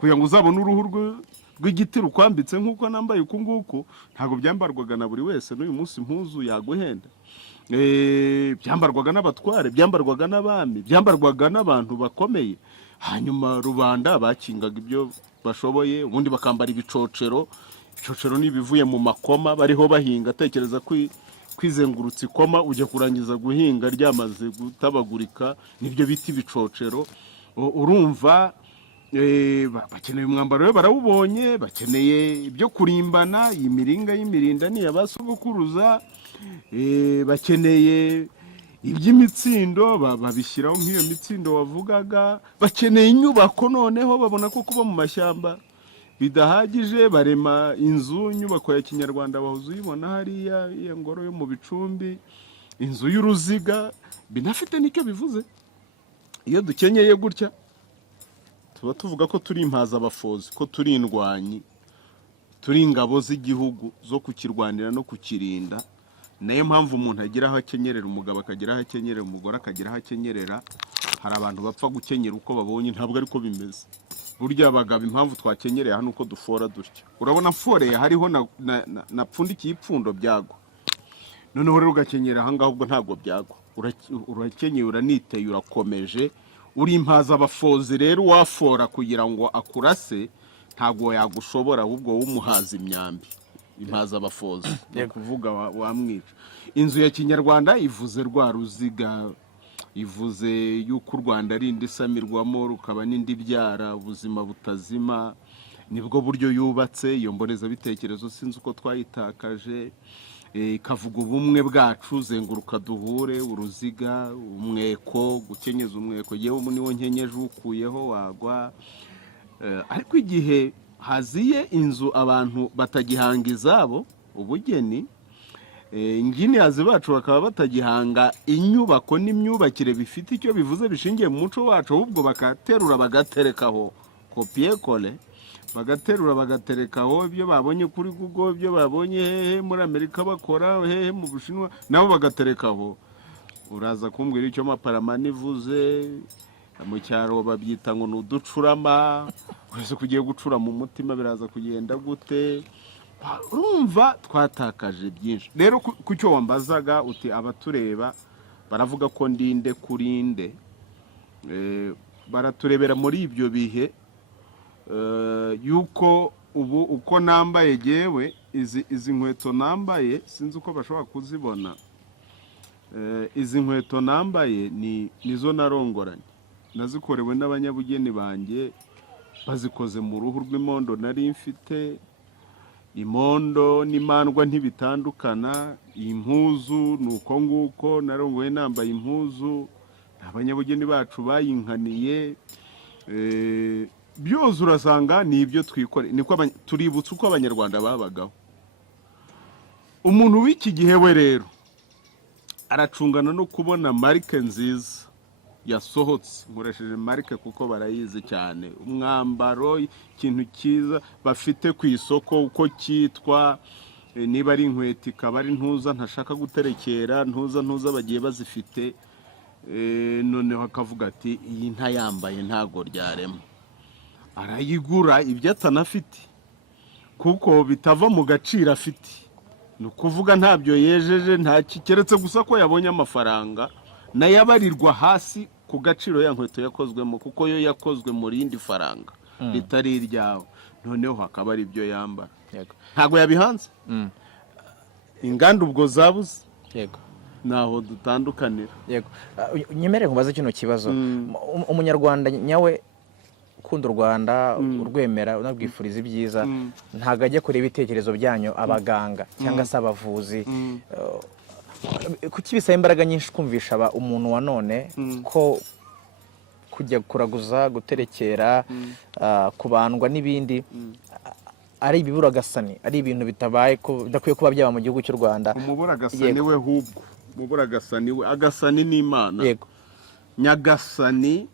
Kugira ngo uzabone uruhu rw'igiti rukwambitse nk'uko nambaye uku nguku, ntabwo byambarwaga na buri wese. N'uyu munsi impuzu yaguhenda. Byambarwaga n'abatware, byambarwaga n'abami, byambarwaga n'abantu bakomeye. Hanyuma rubanda bakingaga ibyo bashoboye, ubundi bakambara ibicocero. Ibicocero ni ibivuye mu makoma bariho bahinga. Atekereza ko kwizengurutsa ikoma ujya kurangiza guhinga ryamaze gutabagurika, nibyo biti bicocero. Urumva bakeneye umwambaro barawubonye, bakeneye ibyo kurimbana, imiringa y'imirinda ni abasogokuruza, bakeneye iby'imitsindo babishyiraho nk'iyo mitsindo wavugaga, bakeneye inyubako, noneho babona ko kuba mu mashyamba bidahagije, barema inzu, inyubako ya kinyarwanda bahoze uyibona hariya, iya ngoro yo mu Bicumbi, inzu y'uruziga, binafite nicyo bivuze. Iyo dukenyeye gutya tuba tuvuga ko turi impazabafozi, ko turi indwanyi, turi ingabo z'igihugu zo kukirwanira no kukirinda. Nayo mpamvu umuntu agira aho akenyerera, umugabo akagira aho akenyerera, umugore akagira aho akenyerera. Hari abantu bapfa gukenyera uko babonye, ntabwo ariko bimeze. Burya abagabo impamvu twakenyereye hano uko dufora dutya, urabona foreye hariho napfundikiye ipfundo byagwa, noneho rero ugakenyera aha ngaho ubwo ntabwo byagwa, urakenyeye, uraniteye, urakomeje, uri impazabafozi. Rero wafora kugira ngo akurase ntabwo yagushobora, ahubwo wumuhaza imyambi. Impazabafozi ni kuvuga wamwica. Inzu ya kinyarwanda ivuze rwa ruziga, ivuze yuko u Rwanda ari indisamirwamo rukaba n'indi byara, ubuzima butazima. Nibwo buryo yubatse iyo mbonezabitekerezo, sinzi uko twayitakaje. Ikavuga ubumwe bwacu, zenguruka duhure, uruziga, umweko, gukenyeza umweko, yewe niwo nkenyeje ukuyeho wagwa. Ariko igihe haziye inzu abantu batagihanga izabo ubugeni, inginiyazi bacu bakaba batagihanga inyubako n'imyubakire bifite icyo bivuze bishingiye mu muco wacu, ahubwo bakaterura bagaterekaho kopiyekole, bagaterura bagaterekaho ibyo babonye kuri Google, ibyo babonye hehe muri Amerika bakora, hehe mu Bushinwa, nabo bagaterekaho. Uraza kumbwira icyo maparamani ivuze, mu cyaro babyita ngo n'uducurama, wese kugiye gucura mu mutima biraza kugenda gute? Urumva twatakaje byinshi. Rero ku cyo wambazaga uti abatureba baravuga ko ndinde kurinde, baraturebera muri ibyo bihe, yuko ubu uko nambaye yewe izi nkweto nambaye sinzi uko bashobora kuzibona. Izi nkweto nambaye nizo narongoranye, nazikorewe n'abanyabugeni banjye, bazikoze mu ruhu rw'imondo nari mfite. Imondo n'imandwa ntibitandukana, impuzu nuko nguko narongoye nambaye impuzu, abanyabugeni bacu bayinkaniye. Byose urasanga ni ibyo twikore, niko tuributsa uko abanyarwanda babagaho. Umuntu w'iki gihe we rero aracungana no kubona marike nziza yasohotse, nkoresheje marike kuko barayizi cyane, umwambaro, ikintu cyiza bafite ku isoko uko cyitwa, niba ari inkweto ikaba ari ntuza ntashaka guterekera, ntuza bagiye bazifite, noneho akavuga ati iyi ntayambaye ntago ryarema, arayigura ibyo atanafite kuko bitava mu gaciro afite. Ni ukuvuga ntabyo yejeje, nta keretse gusa ko yabonye amafaranga nayabarirwa hasi ku gaciro ya nkweto yakozwemo, kuko yo yakozwe mu rindi faranga ritari iryawe, noneho hakaba ari ibyo yambara. Ntago yabihanze, inganda ubwo zabuze. Yego, naho dutandukanira. Yego, nyemere nkubaze kino kibazo. Umunyarwanda nyawe ukunda u Rwanda, urwemera, unabwifuriza ibyiza, ntago ajya kureba ibitekerezo byanyu abaganga cyangwa se abavuzi. Kuki bisaba imbaraga nyinshi kumvisha umuntu wa none ko kujya kuraguza, guterekera, kubandwa n'ibindi ari ibiburagasani, ari ibintu bitabaye ko bidakwiye kuba byaba mu gihugu cy'u Rwanda? Umuburagasani we hubwo, umuburagasani we, agasani ni Imana. Yego, nyagasani,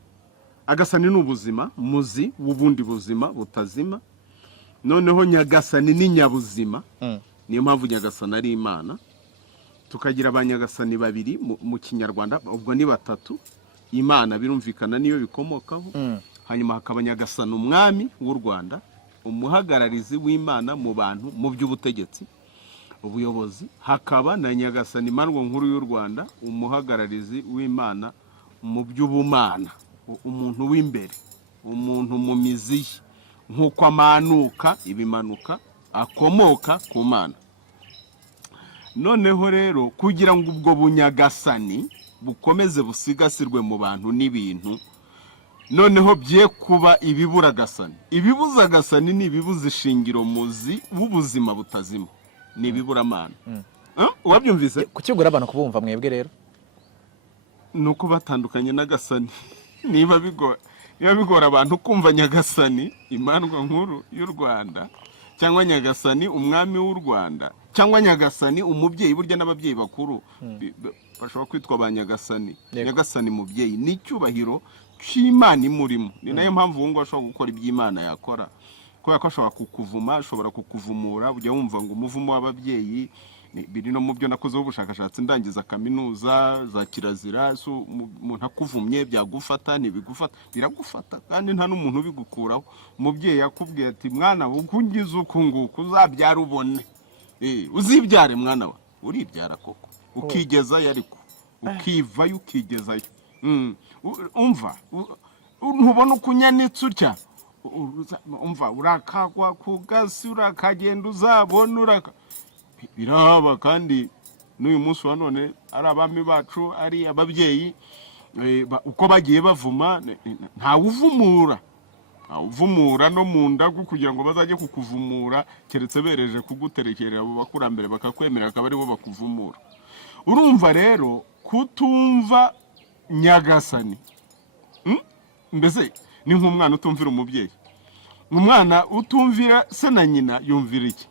agasani ni ubuzima, muzi w'ubundi buzima butazima. Noneho nyagasani ni nyabuzima, niyo mpamvu nyagasani ari Imana. Tukagira abanyagasani babiri mu kinyarwanda, ubwo ni batatu. Imana birumvikana niyo bikomokaho. Hanyuma hakaba nyagasani umwami w'u Rwanda, umuhagararizi w'Imana mu bantu mu by'ubutegetsi, ubuyobozi. Hakaba na nyagasani Mandwa nkuru y'u Rwanda, umuhagararizi w'Imana mu by'ubumana, umuntu w'imbere, umuntu mu mizi ye, nk'uko amanuka ibimanuka akomoka ku Mana. noneho rero kugira ngo ubwo bunyagasani bukomeze busigasirwe mu bantu n'ibintu, noneho bye kuba ibiburagasani. Ibibuzagasani ni ibibuza ishingiro muzi w'ubuzima butazima, ni ibiburamana. Wabyumvise? Kukigura abantu kubumva mwebwe rero nuko batandukanye n'agasani. Niba bigora abantu kumva nyagasani imandwa nkuru y'u Rwanda, cyangwa nyagasani umwami w'u Rwanda, cyangwa nyagasani umubyeyi, burya n'ababyeyi bakuru bashobora kwitwa ba nyagasani. Nyagasani mubyeyi ni icyubahiro cy'Imana imurimo. Ni nayo mpamvu uwo ngo ashobora gukora iby'Imana yakora, kubera ko ashobora kukuvuma, ashobora kukuvumura. Ujya wumva ngo umuvumo w'ababyeyi biri no mu byo nakozeho ubushakashatsi ndangiza kaminuza za kirazira. Umuntu akuvumye byagufata, ntibigufata, biragufata kandi nta n'umuntu ubigukuraho. Umubyeyi yakubwiye ati mwana ukungize uku nguku uzabyara ubone, uzibyare mwana we, uribyara koko ukigezayo, ariko ukivayo ukigezayo. Umva ntubona ukunyanitse utya, umva urakagwa ku gasi, urakagenda uzabona biraba. kandi n'uyu munsi wa none ari abami bacu, ari ababyeyi, uko bagiye bavuma ntawuvumura no mu ndagu kugira ngo bazajye kukuvumura, keretse bereje kuguterekerera abo bakurambere bakakwemerera, akaba aribo bakuvumura. Urumva rero kutumva nyagasani, mbese ni nk'umwana utumvira umubyeyi. Umwana utumvira se na nyina yumvira iki?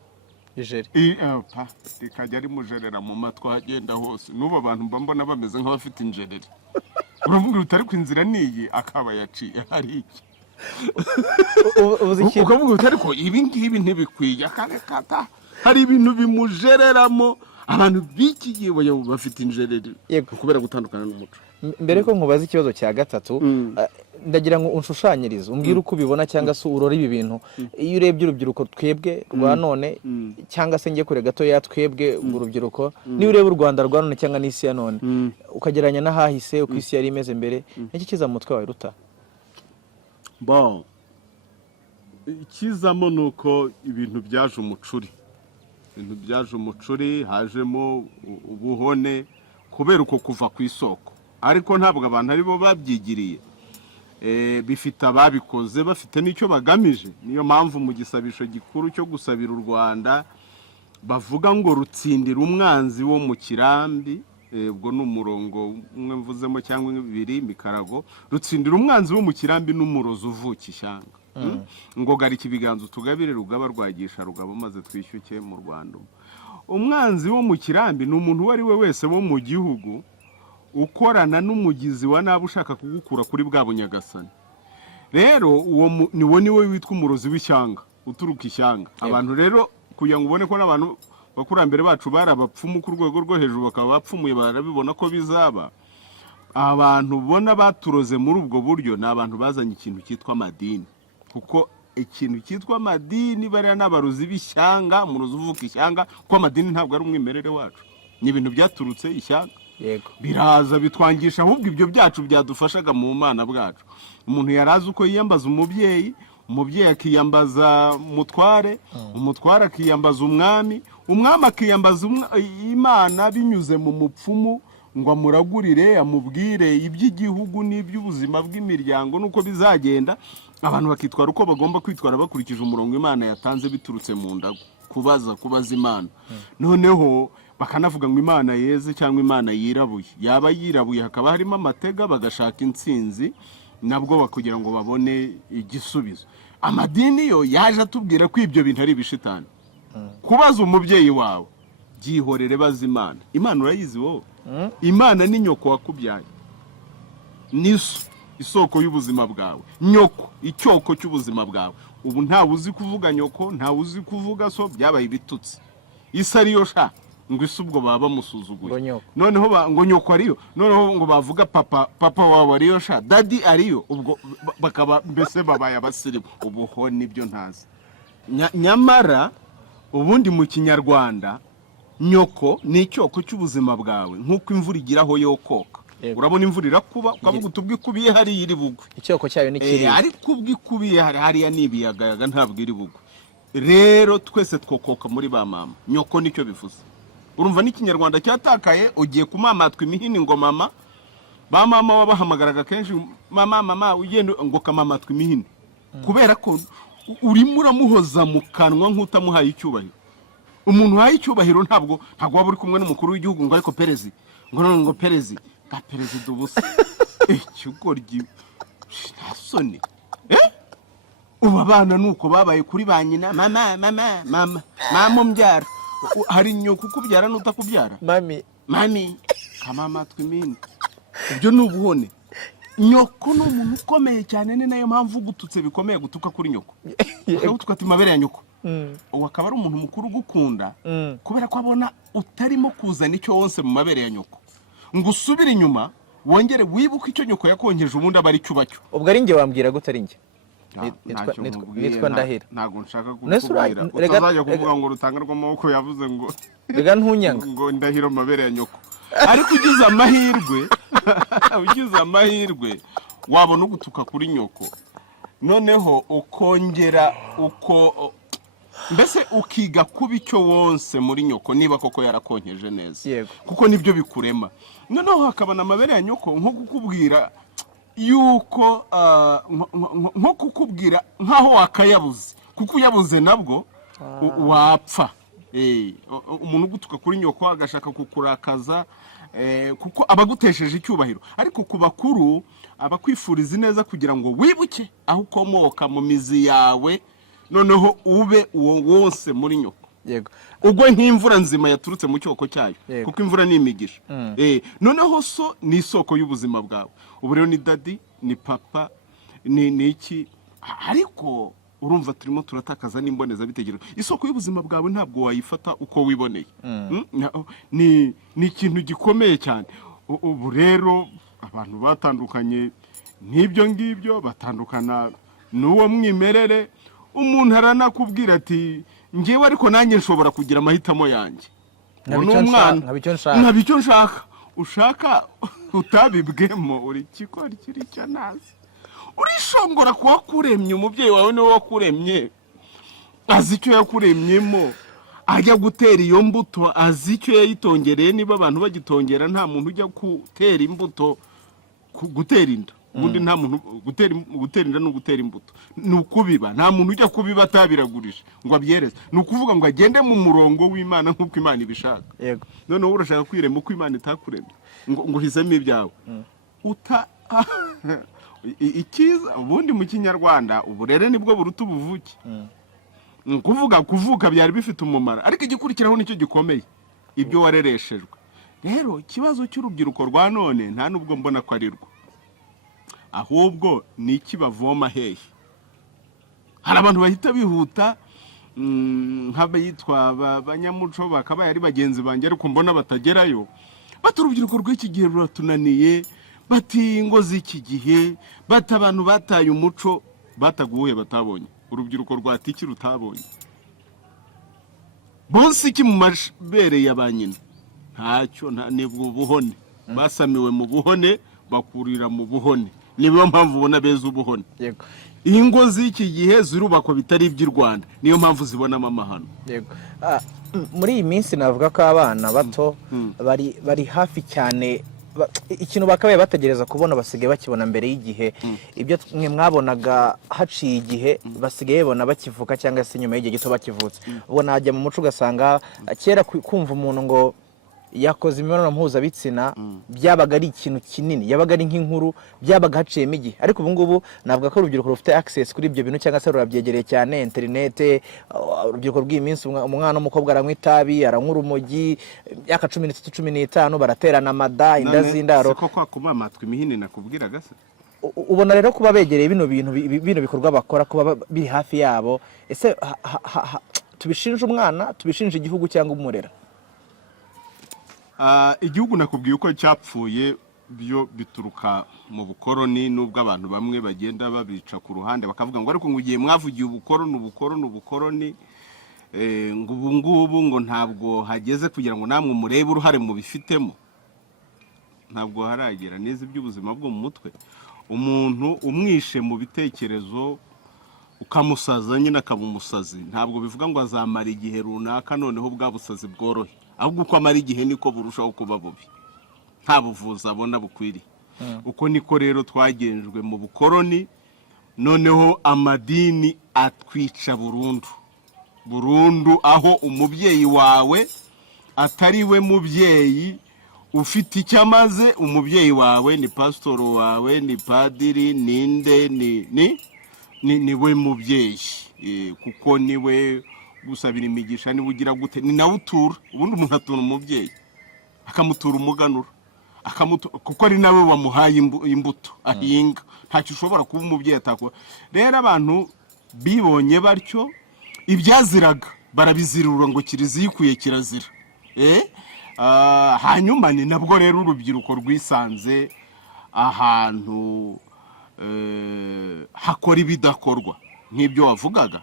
Rikajya rimujerera mu matwi agenda hose. N'ubu abantu mbona bameze nk'abafite injereri. Uravuga utari ku inzira niyi akaba yaciye hari iki? Ukavuga utari ko ibi ngibi ntibikwiye, akarekata. Hari ibintu bimujereramo. Abantu bikigiye bafite injereri kubera gutandukana n'umuco. Mbere ko nkubaza ikibazo cya gatatu, ndagira ngo unshushanyirize umbwire uko ubibona cyangwa se urora ibi bintu. Iyo urebye urubyiruko twebwe rwa none, cyangwa se ngiye kure gato ya twebwe urubyiruko, niyo ureba u Rwanda rwa none cyangwa n'isi ya none, ukagereranya n'ahahise uko isi yari imeze mbere, n'iki kiza mu mutwe wawe ruta? Ikizamo ni uko ibintu byaje umucuri, hajemo ubuhone kubera uko kuva ku isoko. Ariko ntabwo abantu aribo babyigiriye, bifite ababikoze bafite n'icyo bagamije. Niyo mpamvu mu gisabisho gikuru cyo gusabira u Rwanda bavuga ngo rutsindira umwanzi wo mu kirambi. Ubwo ni umurongo umwe mvuzemo cyangwa ibiri mikarago. Rutsindira umwanzi wo mu kirambi n'umurozi uvuka ishyanga. Ngo garika ibiganza utugabire rugaba rwagisha rugaba maze twishyuke mu Rwanda. Umwanzi wo mu kirambi ni umuntu uwo ari we wese wo mu gihugu ukorana n'umugizi wa nabi ushaka kugukura kuri bwa bunyagasani. Rero uwo niwe witwa umurozi w'ishyanga, uturuka ishyanga. Abantu rero kugira ngo ubone ko n'abantu bakurambere bacu bari abapfumu ku rwego rwo hejuru, bakaba bapfumuye, barabibona ko bizaba. Abantu ubona baturoze muri ubwo buryo ni abantu bazanye ikintu cyitwa amadini. Kuko ikintu cyitwa amadini bariya n'abarozi b'ishyanga, umurozi uvuka ishyanga, kuko amadini ntabwo ari umwimerere wacu, ni ibintu byaturutse ishyanga. Biraza bitwangisha ahubwo ibyo byacu byadufashaga mu Mana bwacu. Umuntu yarazi uko yiyambaza umubyeyi, umubyeyi akiyambaza umutware, umutware akiyambaza umwami, umwami akiyambaza Imana binyuze mu mupfumu ngo amuragurire, amubwire iby'igihugu n'iby'ubuzima bw'imiryango nuko bizagenda. Abantu bakitwara uko bagomba kwitwara bakurikije umurongo Imana yatanze biturutse mu ndago, kubaza Imana. Noneho bakanavuga ngo Imana yeze cyangwa Imana yirabuye. Yaba yirabuye hakaba harimo amatega, bagashaka intsinzi nabwo kugira ngo babone igisubizo. Amadini yo yaje atubwira ko ibyo bintu ari ibishitani. Kubaza umubyeyi wawe, byihorere baza Imana. Imana urayizi wowe? Imana ni nyoko wakubyaye, niso isoko y'ubuzima bwawe. Nyoko icyoko cy'ubuzima bwawe. Ubu ntawe uzi kuvuga nyoko, ntawe uzi kuvuga so, byabaye ibitutsi. Isa ariyo sha ngo isi ubwo baba bamusuzuguye. Noneho ngo nyoko ariyo, noneho ngo bavuga papa wawe ariyo sha, daddy ariyo, ubwo bakaba mbese babaye abasirimu. Ubuho nibyo ntazi. Nyamara ubundi mu Kinyarwanda nyoko ni icyoko cy'ubuzima bwawe, nk'uko imvura igiraho yokoka. Urabona imvura irakuba, ukavuga utubwikubiye hari iri bugwe. Icyoko cyayo ni kiri. Ariko ubwikubiye hariya nibiyagayaga ntabwo iri bugwe. Rero twese twokoka muri ba mama. Nyoko nicyo bivuze. urumva n'ikinyarwanda cyatakaye, ugiye kumamatwa imihini ngo mama, ba mama wabahamagaraga kenshi mama ugenda ngo kamamatwa imihini, kubera ko urimo uramuhoza mu kanwa nk'utamuhaye icyubahiro. Umuntu uhaye icyubahiro ntabwo waba uri kumwe n'umukuru w'igihugu ngo ariko perezi ngo perezi ka perezida ubusa ikigoryi ntasone. Ubu abana nuko babaye kuri ba nyina, mama mbyara, hari nyoko ukubyara n'utakubyara, mami kamamatwa imihini. Ibyo ni ubuhone. Nyoko ni umuntu ukomeye cyane, ni nayo mpamvu ugututse bikomeye gutuka kuri nyoko, ukagutuka ati mabere ya nyoko. Uwo akaba ari umuntu mukuru ugukunda kubera ko abona utarimo kuzana icyo wose mu mabere ya nyoko, ngo usubire inyuma wongere wibuke icyo nyoko yakonkeje, ubundi aba ari cyubacyo. Ubwo ari njye wambwira gute ari njye? Nitwa Ndahiro. Ntabwo nshaka kukubwira, utazajya kuvuga ngo rutanga rw'amaboko yavuze ngo rega ntunyanga ngo Ndahiro mabere ya nyoko. Ariko ugize amahirwe wabona ugutuka kuri nyoko, noneho ukongera mbese ukiga kuba icyo wonse muri nyoko, niba koko yarakonkeje neza, kuko nibyo bikurema. Noneho hakabona amabere ya nyoko nko kukubwira yuko nko kukubwira nkaho wakayabuze, kuko uyabuze nabwo wapfa. Umuntu ugutuka kuri nyoko agashaka kukurakaza, kuko abagutesheje icyubahiro. Ariko ku bakuru abakwifuriza neza kugira ngo wibuke aho ukomoka mu mizi yawe, noneho ube uwo wose muri nyoko. Ugwe nk'imvura nzima yaturutse mu cyoko cyayo, kuko imvura ni imigisha. Noneho so ni isoko y'ubuzima bwawe. Ubu rero ni dadi, ni papa, ni iki. Ariko urumva turimo turatakaza n'imboneza bitekerezo. Isoko y'ubuzima bwawe ntabwo wayifata uko wiboneye. Ni ikintu gikomeye cyane. Ubu rero abantu batandukanye n'ibyo ngibyo, batandukana n'uwo mwimerere. Umuntu aranakubwira ati ngewe ariko nanjye nshobora kugira amahitamo yanjye, nkabicyo nshaka. Ushaka utabibwemo uri kikora kiri cyo nazi. Urishongora kuwakuremye, umubyeyi wawe niwe wakuremye, azi icyo yakuremyemo, ajya gutera iyo mbuto azi icyo yayitongereye. Niba abantu bagitongera, nta muntu ujya gutera imbuto gutera inda. Ubundi nta muntu gutera inda no gutera imbuto ni ukubiba. Nta muntu ujya kubiba atabiragurisha ngo abyereze. Ni ukuvuga ngo agende mu murongo w'Imana nk'uko Imana ibishaka. Noneho urashaka kwirema uko Imana itakuremye ngo hisemo ibyawe. Ikiza ubundi mu Kinyarwanda uburere nibwo buruta ubuvuke. Kuvuka byari bifite umumaro, ariko igikurikiraho nicyo gikomeye, ibyo warereshejwe. Rero ikibazo cy'urubyiruko rwa none nta nubwo mbona ko ari rwo, ahubwo ni iki bavoma hehe. Hari abantu bahita bihuta nk'abayitwa abanyamuco, bakabaye ari bagenzi banjye ariko mbona batagerayo. Bati urubyiruko rw'iki gihe ruratunaniye, bati ingo z'iki gihe, bati abantu bataye umuco. Bataguye batabonye, urubyiruko rwatiki rutabonye. Bonse iki mu mabere ya ba nyina ntacyo, nibwo buhone. Basamiwe mu buhone, bakurira mu buhone. Niyo mpamvu ubona beza ubuhone. Ingo z'iki gihe zirubakwa bitari iby'u Rwanda, niyo mpamvu zibonamo amahano. Muri iyi minsi navuga ko abana bato bari hafi cyane, ikintu bakabaye bategereza kubona basigaye bakibona mbere y'igihe. Ibyo mwe mwabonaga haciye igihe basigaye babona bakivuka, cyangwa se nyuma y'igihe gito bakivutse. Ubona hajya mu muco ugasanga kera kumva umuntu ngo yakoze imibonano mpuzabitsina byabaga ari ikintu kinini, yabaga ari nk'inkuru, byabaga haciyemo igihe. Ariko ubu ngubu navuga ko urubyiruko rufite access kuri ibyo bintu, cyangwa se rurabyegereye cyane, internet. Urubyiruko rw'iyi minsi umwana w'umukobwa aranywa itabi, aranywa urumogi, myaka 13 15 baraterana amada, inda z'indaro. Siko kwa kumamatwa imihini nakubwiraga se. Ubona rero kuba begereye bino bikorwa bakora, kuba biri hafi yabo, ese tubishinja umwana, tubishinja igihugu cyangwa umurera? Igihugu nakubwiye uko cyapfuye byo bituruka mu bukoroni, nubwo abantu bamwe bagenda babica ku ruhande bakavuga ngo ariko ngugiye mwavugiye ubukoroni, ngo ubu ngubu ngo ntabwo hageze kugira ngo namwe murebe uruhare mu bifitemo. Ntabwo haragera neza iby'ubuzima bwo mu mutwe. Umuntu umwishe mu bitekerezo ukamusaza nyine akaba umusazi, ntabwo bivuga ngo azamara igihe runaka noneho bwa busazi bworohe. ahubwo uko amara igihe niko burushaho kuba bubi, nta buvuzi abona bukwiriye. Uko niko rero twagenzwe mu bukoroni, noneho amadini atwica burundu, aho umubyeyi wawe atari we mubyeyi ufite icyo amaze. Umubyeyi wawe ni pasitoro wawe, ni padiri, ninde, ni we mubyeyi, kuko ni we gusabira imigisha, ni ugira gute, ni nawe utura. Ubundi umuntu atura umubyeyi akamutura umuganura, kuko ari nawe wamuhaye imbuto ahinga. Ntacyo ushobora kuba umubyeyi atakora. Rero abantu bibonye batyo, ibyaziraga barabizirura ngo kiriziya ikuye kirazira. Hanyuma ni nabwo rero urubyiruko rwisanze ahantu hakora ibidakorwa nk'ibyo wavugaga.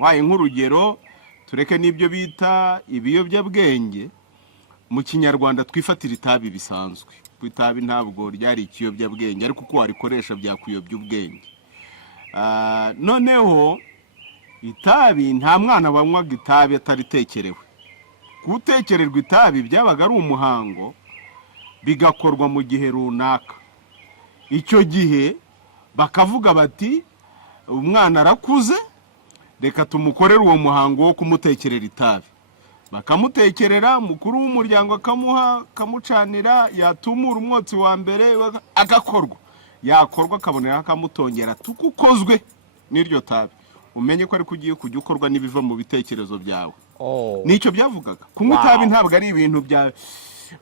Waye nk'urugero, tureke n'ibyo bita ibiyobyabwenge. Mu Kinyarwanda twifatira itabi bisanzwe. Ku itabi ntabwo ryari ikiyobyabwenge, ariko uko warikoresha byakuyobya ubwenge. Noneho itabi, nta mwana wanywaga itabi ataritekerewe. Gutekererwa itabi byabaga ari umuhango, bigakorwa mu gihe runaka. Icyo gihe bakavuga bati umwana arakuze, reka tumukorere uwo muhango wo kumutekerera itabi. Bakamutekerera, mukuru w'umuryango akamuha, kamucanira, yatumura umwotsi wa mbere agakorwa. Yakorwa akabonera akamutongera tukukozwe n'iryo tabi. Umenye ko ari kugiye kujya ukorwa n'ibiva mu bitekerezo byawe. Nicyo byavugaga. Kunywa itabi ntabwo ari ibintu bya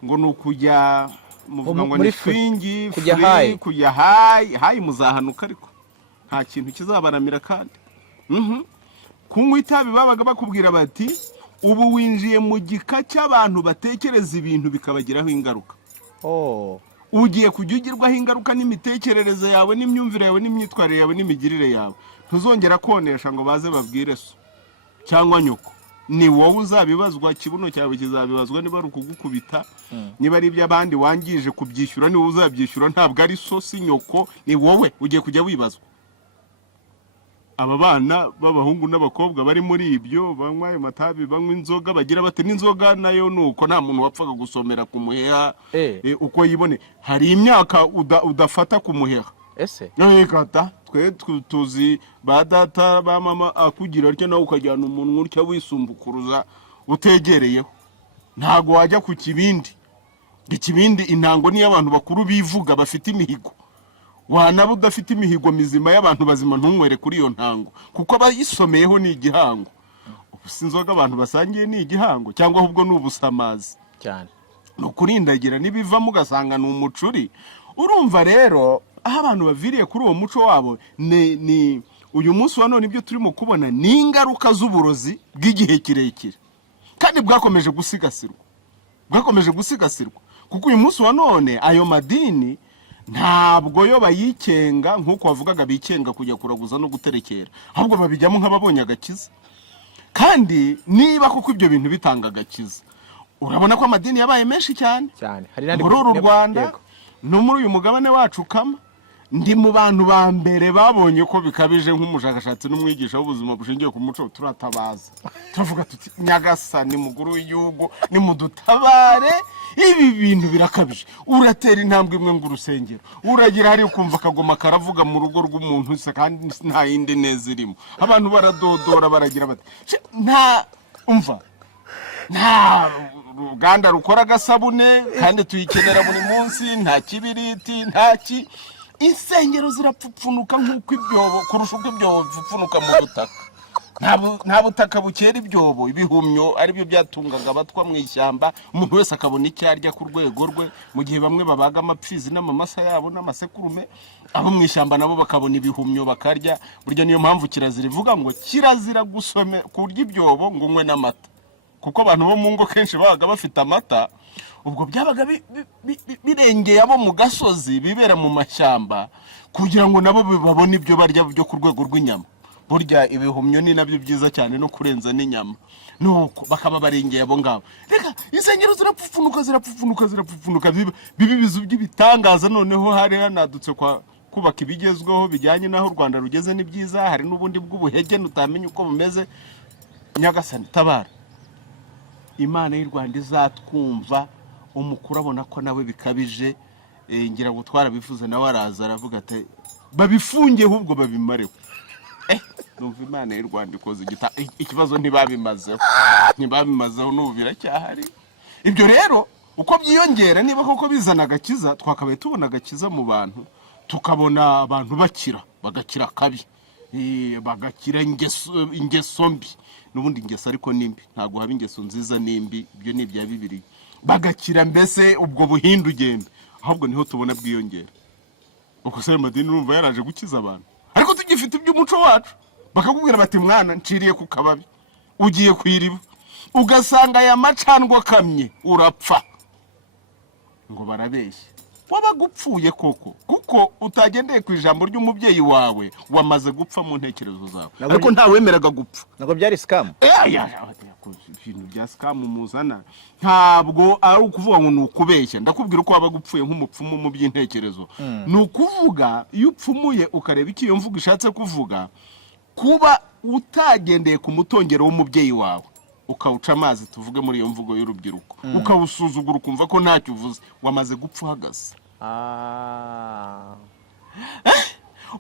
ngo nukujya muvuga ngo ni swingi, kujya hayi muzahanuka, ariko nta kintu kizabaramira kandi. Kunywa itabi babaga bakubwira bati ubu winjiye mu gika cy'abantu batekereza ibintu bikabagiraho ingaruka. Ugiye kujya ugirwaho ingaruka n'imitekerereze yawe, n'imyumvire yawe, n'imyitwarire yawe, n'imigirire yawe. Ntuzongera konesha ngo baze babwire so cyangwa nyoko. Ni wowe uzabibazwa, kibuno cyawe kizabibazwa niba ari ukugukubita, niba ari iby'abandi wangije kubyishyura ni wowe uzabyishyura, ntabwo ari so, si nyoko, ni wowe ugiye kujya wibazwa. Aba bana b'abahungu n'abakobwa bari muri ibyo, banywa ayo matabi, banywa inzoga, bagira bate n'inzoga nayo nuko nta muntu wapfaga gusomera ku muheha uko yibone. Hari imyaka udafata ku muheha. Kata twe tuzi ba data ba mama akugira atyo nawe ukajyana umuntu utya wisumbukuruza utegereyeho. Ntago wajya ku kibindi. Ikibindi intango ni y'abantu bakuru bivuga bafite imihigo. Wanaba udafite imihigo mizima y'abantu bazima ntunywere kuri iyo ntango, kuko abayisomeyeho ni igihango. Ubusinzoga abantu basangiye ni igihango, cyangwa ahubwo n'ubusamazi cyane. No kurindagira nibivamo ugasanga ni umucuri. Urumva rero aho abantu baviriye kuri uwo muco wabo, ni uyu munsi wa none ibyo turimo kubona ni ingaruka z'uburozi bw'igihe kirekire, kandi bwakomeje gusigasirwa. Kuko uyu munsi wa none ayo madini ntabwo yo bayikenga nk'uko wavugaga bikenga kujya kuraguza no guterekera, ahubwo babijyamo nk'ababonye agakiza. Kandi niba kuko ibyo bintu bitanga agakiza, urabona ko amadini yabaye menshi cyane muri uru Rwanda no muri uyu mugabane wacu kama. Ndi mu bantu ba mbere babonye ko bikabije nk'umushakashatsi n'umwigisha w'ubuzima bushingiye ku muco. Turatabaza, turavuga tuti Nyagasani muguru w'igihugu ni mudutabare, ibi bintu birakabije. Uratera intambwe imwe ngo urusengero, uragira hari ukumva akagoma karavuga mu rugo rw'umuntu se, kandi nta yindi neza irimo. Abantu baradodora baragira bati nta ruganda rukora agasabune kandi tuyikenera buri munsi, nta kibiriti, ntaki. Insengero zirapfupfunuka nk'uko ibyobo, kurusha uko ibyobo bipfupfunuka mu butaka. Nta butaka bukera ibyobo. Ibihumyo aribyo byatungaga abatwa mu ishyamba, umuntu wese akabona icyo arya ku rwego rwe, mu gihe bamwe babaga amapfizi n'amamasa yabo n'amasekurume, abo mu ishyamba nabo bakabona ibihumyo bakarya. Burya niyo mpamvu kirazira ivuga ngo kirazira kurya ibyobo ngo unywe n'amata, kuko abantu bo mu ngo kenshi babaga bafite amata. Ubwo byabaga birengeye abo mu gasozi bibera mu mashyamba, kugira ngo nabo babone ibyo barya byo ku rwego rw'inyama. Burya ibihumyo ni nabyo byiza cyane no kurenza n'inyama, nuko bakaba barengeye abo ngabo. Reka insengero zirapfupfunuka bibi bizu by'ibitangaza. Noneho hari hanadutse kubaka ibigezweho bijyanye n'aho u Rwanda rugeze ni byiza. Hari n'ubundi bw'ubuhege utamenya uko bumeze. Nyagasani tabara. Imana y'u Rwanda izatwumva, umukuru abona ko nawe bikabije, ngira ngo twarabivuze nawe araza aravuga ati babifunge ahubwo babimareho. Numva Imana y'u Rwanda ikoze ikibazo ntibabimazeho n'ubu biracyahari. Ibyo rero uko byiyongera, niba koko bizana agakiza, twakabaye tubona agakiza mu bantu, tukabona abantu bagakira kabi, bagakira ingeso mbi. N'ubundi ingeso ariko nimbi, ntabwo haba ingeso nziza nimbi, ibyo ni ibya Bibiliya. Bagakira mbese ubwo buhindugembe, ahubwo niho tubona bwiyongera. Uko se amadini urumva yaraje gukiza abantu, ariko tugifite iby'umuco wacu. Bakakubwira bati mwana nciriye ku kababi, ugiye kwiriba, ugasanga aya macandwa kamye, urapfa. Ngo barabeshye, wabagupfuye koko, kuko utagendeye ku ijambo ry'umubyeyi wawe, wamaze gupfa mu ntekerezo zawe. Ariko ntawemeraga gupfa. Ntabwo byari scam. Ibintu bya scam muzana ntabwo ari ukuvuga ngo nukubeshya. Ndakubwira uko wabagupfuye nk'umupfumu mu by'intekerezo. Nukuvuga iyo upfumuye ukareba iki iyo mvugo ishatse kuvuga, kuba utagendeye ku mutongero w'umubyeyi wawe, ukawuca amazi, tuvuge muri iyo mvugo y'urubyiruko, ukawusuzugura ukumva ko ntacyo uvuze, wamaze gupfa uhagaze.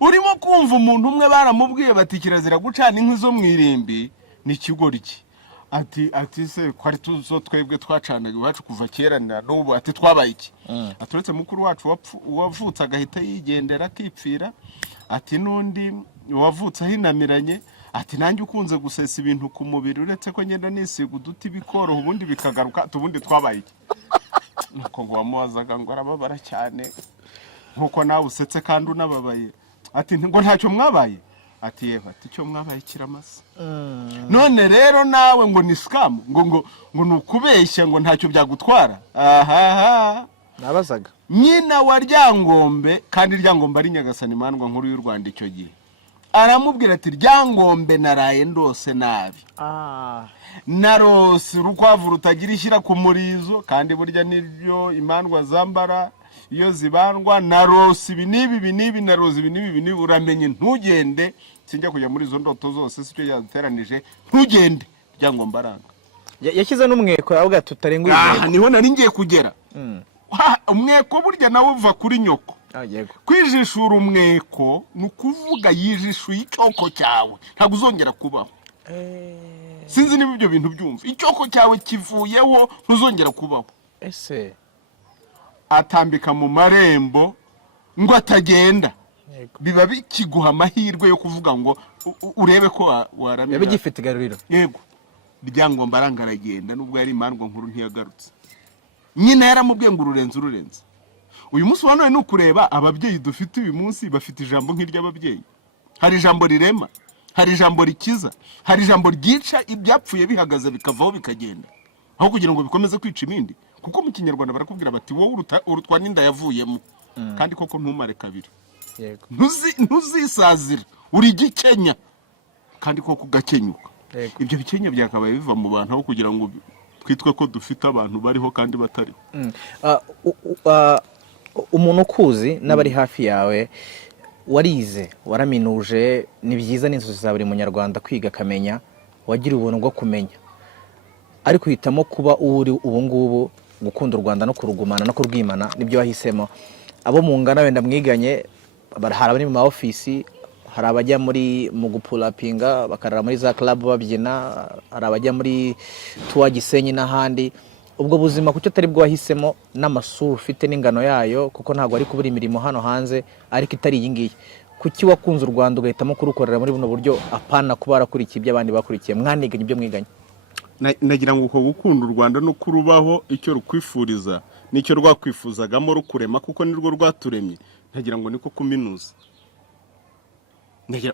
Urimo kumva umuntu umwe baramubwiye bati kirazira gucana inkwi zo mu irimbi, ni ikigoryi. Ati se kwari tuzo twebwe twacanaga iwacu kuva kera n'ubu, ati twabaye iki? Aturetse mukuru wacu wavutse agahita yigendera akipfira, ati n'undi wavutse ahinamiranye, ati nanjye ukunze gusesa ibintu ku mubiri, uretse ko ngenda nisiga uduti bikoroha ubundi bikagaruka, tubundi twabaye iki? Nuko ngo wamubazaga ngo arababara cyane nkuko nawe usetse kandi unababaye, ati ngo ntacyo mwabaye, ati yewe, ati icyo mwabaye kiramasa. None rero nawe ngo ni scam, ngo nukubeshya ngo ntacyo byagutwara. Nabazaga nyina wa Ryangombe, kandi Ryangombe ari Nyagasani Imandwa nkuru y'u Rwanda icyo gihe, aramubwira ati Ryangombe naraye ndose nabi, narose urukwavu rutagira ishyira ku murizo, kandi burya nibyo imandwa zambara iyo zibandwa. Narose ibi n'ibi, narose ibi n'ibi, uramenye ntugende, sinjya kujya muri izo ndoto zose, sicyo yaduteranije, ntugende. Ryangombe aranga, yashyize n'umweko avuga tutarenguye. Niho nari ngiye kugera. Umweko burya nawe uva kuri nyoko. Kwijishura umweko ni ukuvuga yijishuye icyoko cyawe, ntabwo uzongera kubaho. Sinzi niba ibyo bintu byumva, icyoko cyawe kivuyeho, ntuzongera kubaho. Ese atambika mu marembo ngo atagenda, biba bikiguha amahirwe yo kuvuga ngo urebe ko waramira. Yabe gifite igaruriro. Yego, Ryangombe aranga aragenda, nubwo yari Imandwa nkuru ntiyagarutse. Nyina yaramubwiye ngo ururenze. Uyu munsi wa none ni ukureba ababyeyi dufite uyu munsi bafite ijambo nk'iry'ababyeyi. Hari ijambo rirema, hari ijambo rikiza, hari ijambo ryica ibyapfuye bihagaze bikavaho bikagenda, aho kugira ngo bikomeze kwica ibindi. Kuko mu Kinyarwanda barakubwira bati wowe urutwa n'inda yavuyemo, kandi koko ntumare kabiri. Ntuzisazira, uri igikenya, kandi koko ugakenyuka. Ibyo bikenya byakabaye biva mu bantu, aho kugira ngo twitwe ko dufite abantu bariho kandi batariho. Umuntu ukuzi n'abari hafi yawe, warize, waraminuje, ni byiza n'inzozi za buri munyarwanda kwiga akamenya, wagira ubuntu bwo kumenya, ariko uhitamo kuba uri ubu ngubu, gukunda u Rwanda no kurugumana no kurwimana, nibyo wahisemo. Abo mu ngana wenda mwiganye, hari abari mu ma ofisi, hari abajya mu gupulapinga bakarara muri za club babyina, hari abajya muri tuwa Gisenyi n'ahandi. Ubwo buzima kucyo atari bwo wahisemo, n'amasura ufite n'ingano yayo, kuko ntabwo ari kubura imirimo hano hanze ariko itari iyi ngiyi, kuki wakunze u Rwanda ugahitamo kurukorera muri buno buryo, apana kuba warakurikiye ibyo abandi bakurikiye, mwaniganye ibyo mwiganye? Nagira ngo uko gukunda u Rwanda no kurubaho, icyo rukwifuriza nicyo rwakwifuzagamo rukurema, kuko nirwo rwaturemye. Nagira ngo niko kuminuza,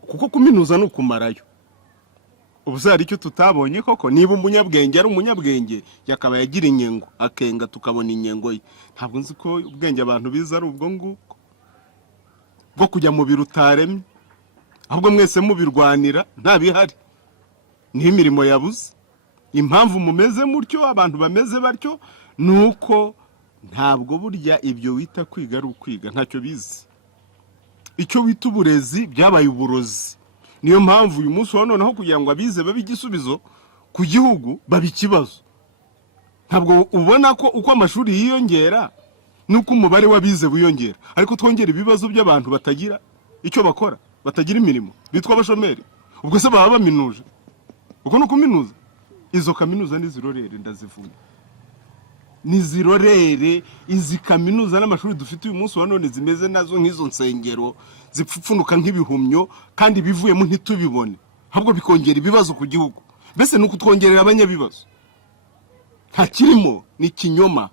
kuko kuminuza ni ukumarayo. Ubuzari icyo tutabonye koko, niba umunyabwenge ari umunyabwenge, yakaba yagira inyengo akenga tukabona inyengo ye. Ntabwo nzi ko ubwenge abantu biza ari ubwo nguko bwo kujya mu biro utaremye, ahubwo mwese mubirwanira nta bihari, ni imirimo yabuze. Impamvu mumeze mutyo, abantu bameze batyo, nuko ntabwo burya ibyo wita kwiga ari ukwiga, ntacyo bizi. Icyo wita uburezi byabaye uburozi. Niyo mpamvu uyu munsi wa none aho kugira ngo abize babe igisubizo ku gihugu, babe ikibazo. ntabwo ubona ko uko amashuri yiyongera nuko umubare w'abize wiyongera, ariko twongera ibibazo by'abantu batagira icyo bakora, batagira imirimo, bitwa abashomeri. Ubwo se baba baminuje? Uko nuko minuza? Izo kaminuza nizirorere, ndazivuna. Nizirorere izi kaminuza n'amashuri dufite uyu munsi wa none zimeze nazo nk'izo nsengero zipfupfunuka nk'ibihumyo kandi bivuyemo ntitubibone, ahubwo bikongera ibibazo ku gihugu. Mbese nuko twongerera abanyabibazo. Nta kirimo ni kinyoma.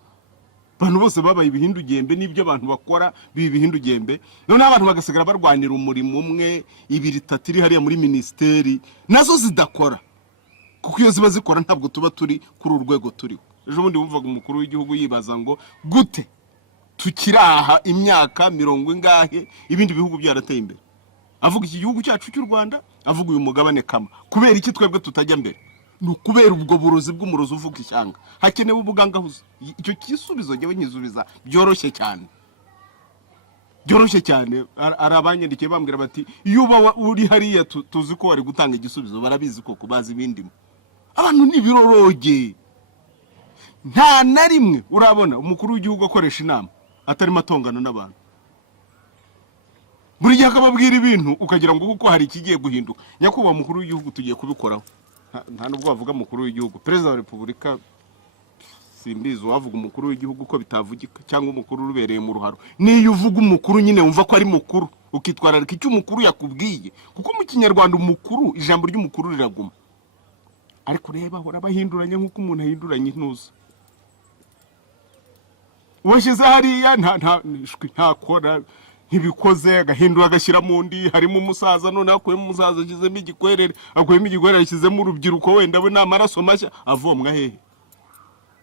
Abantu bose babaye ibihindugembe n'ibyo abantu bakora bibihindugembe, none abantu bagasigara barwanira umurimo umwe, ibiri tatiri hariya muri ministeri nazo zidakora, kuko iyo ziba zikora ntabwo tuba turi kuri urwego turiho. Ejo bundi bumvaga umukuru w'igihugu yibaza ngo gute tukiraha imyaka 40 ingahe ibindi bihugu byarateye imbere, avuga iki gihugu cyacu cy'u Rwanda, avuga uyu mugabane kama. Kubera iki twebwe tutajya mbere? No kubera ubwo burozi bw'umurozi uvuga ishyanga, hakenewe ubugangahuza. Icyo kisubizo ngewe nkizubiza byoroshye cyane. Arabanyandikiye bambwira bati iyo uba uri hariya tuzi ko wari gutanga igisubizo, barabizi ko kubaza ibindimo. Abantu nibiroroge. Nta na rimwe urabona umukuru w'igihugu akoresha inama atari matongana n'abantu. Buri gihe akababwira ibintu ukagira ngo kuko hari ikigiye guhinduka. Nyakubahwa umukuru w'igihugu tugiye kubikoraho. Nta nubwo bavuga umukuru w'igihugu, perezida wa repubulika simbizi wavuga umukuru w'igihugu ko bitavugika, cyangwa umukuru urubereye mu ruharo. Niyo uvuga umukuru nyine wumva ko ari mukuru, ukitwararika icyo umukuru yakubwiye, kuko mu Kinyarwanda umukuru, ijambo ry'umukuru riraguma. Ariko reba hora bahinduranya nk'uko umuntu ahinduranya intuza. Washyize hariya ntakora ntibikoze, agahindura agashyira mu ndi. Harimo umusaza none akuyemo umusaza agizemo igikwerere, ashyizemo urubyiruko, wenda we n'amaraso mashya avomwa hehe?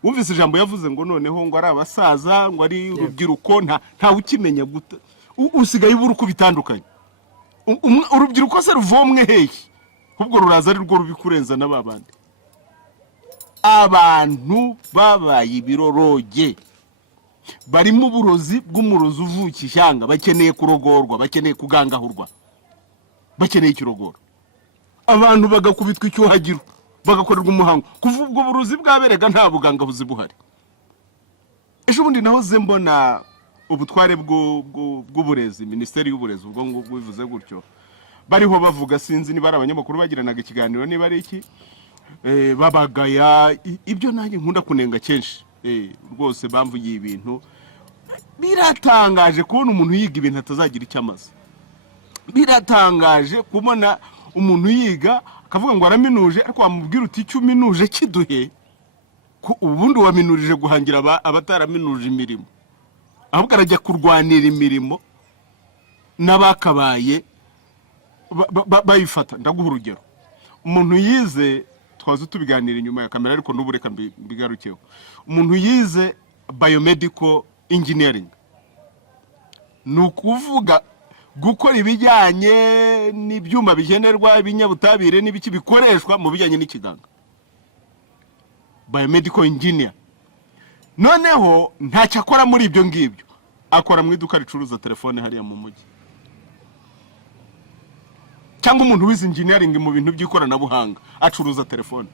Wumvise ijambo yavuze ngo noneho ngo ari abasaza, ngo ari urubyiruko, nta ukimenya guta. Usigaye ubura uko bitandukanye. Urubyiruko se ruvomwe hehe? Ubwo ruraza ari rwo rubikurenza n'ababandi. Abantu babaye ibiroroge, barimo uburozi bw'umurozi uvuka ishyanga, bakeneye kurogorwa, bakeneye kugangahurwa, bakeneye ikirogoro. Abantu bagakubitwa icyuhagiro, bagakorerwa umuhango. Kuva ubwo burozi bwaberega nta bugangabuzi buhari. Ejo bundi nahoze mbona ubutware bw'uburezi, minisiteri y'uburezi, ubwo ngubwo bivuze gutyo, bariho bavuga, sinzi niba ari abanyamakuru bagiranaga ikiganiro niba ari iki, babagaya ibyo nanjye nkunda kunenga kenshi. Rwose bamvugiye ibintu biratangaje kubona umuntu yiga ibintu atazagira icyo amaze. Biratangaje kubona umuntu yiga akavuga ngo araminuje, ariko wamubwira uti icyo uminuje kiduhe, ubundi waminurije guhangira abataraminuje imirimo, ahubwo arajya kurwanira imirimo n'abakabaye bayifata. Ndaguha urugero, umuntu yize, twaze tubiganira inyuma ya kamera ariko n'ubureka mbigarukeho. Umuntu yize biomedical engineering, nukuvuga gukora ibijyanye n'ibyuma bigenerwa, ibinyabutabire n'ibiki bikoreshwa mu bijyanye n'ikiganga. Biomedical engineer. Noneho ntacyo akora muri ibyo ngibyo, akora mu iduka ricuruza telefone hariya mu mujyi. Cyangwa umuntu wize engineering mu bintu by'ikoranabuhanga acuruza telefone.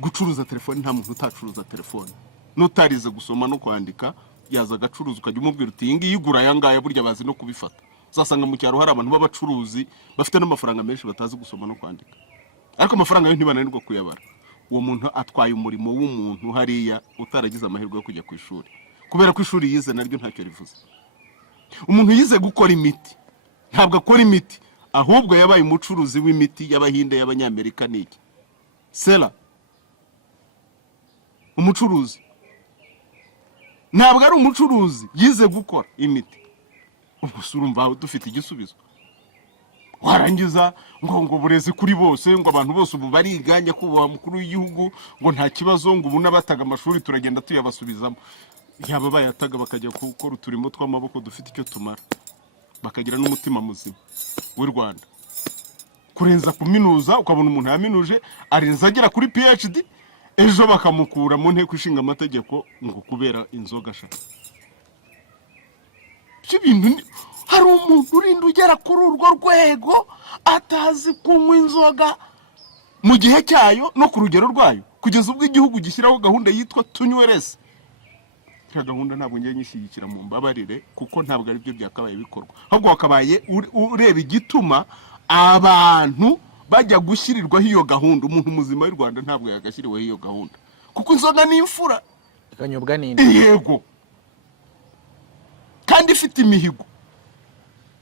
Gucuruza telefone, nta muntu utacuruza telefone. Notarize gusoma no kwandika, yaza gacuruza ukajya umubwira uti iyi ngiyi igura yangaya, burya bazi no kubifata. Uzasanga mu cyaro hari abantu b'abacuruzi bafite n'amafaranga menshi batazi gusoma no kwandika, ariko amafaranga yo ntibananirwa kuyabara. Uwo muntu atwaye umurimo w'umuntu hariya utaragize amahirwe yo kujya ku ishuri, kubera ko ishuri yize naryo ntacyo rivuze. Umuntu yize gukora imiti, ntabwo akora imiti, ahubwo yabaye umucuruzi w'imiti y'Abahinde, y'Abanyamerika n'iki. Sela umucuruzi, ntabwo ari umucuruzi, yize gukora imiti. Ubwo urumva dufite igisubizo. Warangiza ngo burezi kuri bose, ngo abantu bose ubu bariganya kuba mukuru w'igihugu, ngo nta kibazo, ngo ubu n'abataga amashuri turagenda tuyabasubizamo. Yaba bayataga bakajya gukora uturimo tw'amaboko dufite icyo tumara, bakagira n'umutima muzima w'u Rwanda. Kurenza kuminuza, ukabona umuntu yaminuje arenza agera kuri PhD, ejo bakamukura mu nteko ishinga amategeko ngo kubera inzoga shaka. Ibintu hari umuntu urinda ugera kuri urwo rwego atazi kunywa inzoga mu gihe cyayo no ku rugero rwayo. kugeza ubwo igihugu gishyiraho gahunda yitwa tunywerese. Iyo gahunda ntabwo ngiye nyishyigikira mu mbabarire, kuko ntabwo ari byo byakabaye bikorwa, ahubwo wakabaye ureba igituma abantu bajya gushyirirwaho iyo gahunda. Umuntu muzima w'u Rwanda ntabwo yagashyiriweho iyo gahunda, kuko inzoga ni imfura, ikanyobwa n'indi. yego, kandi ifite imihigo,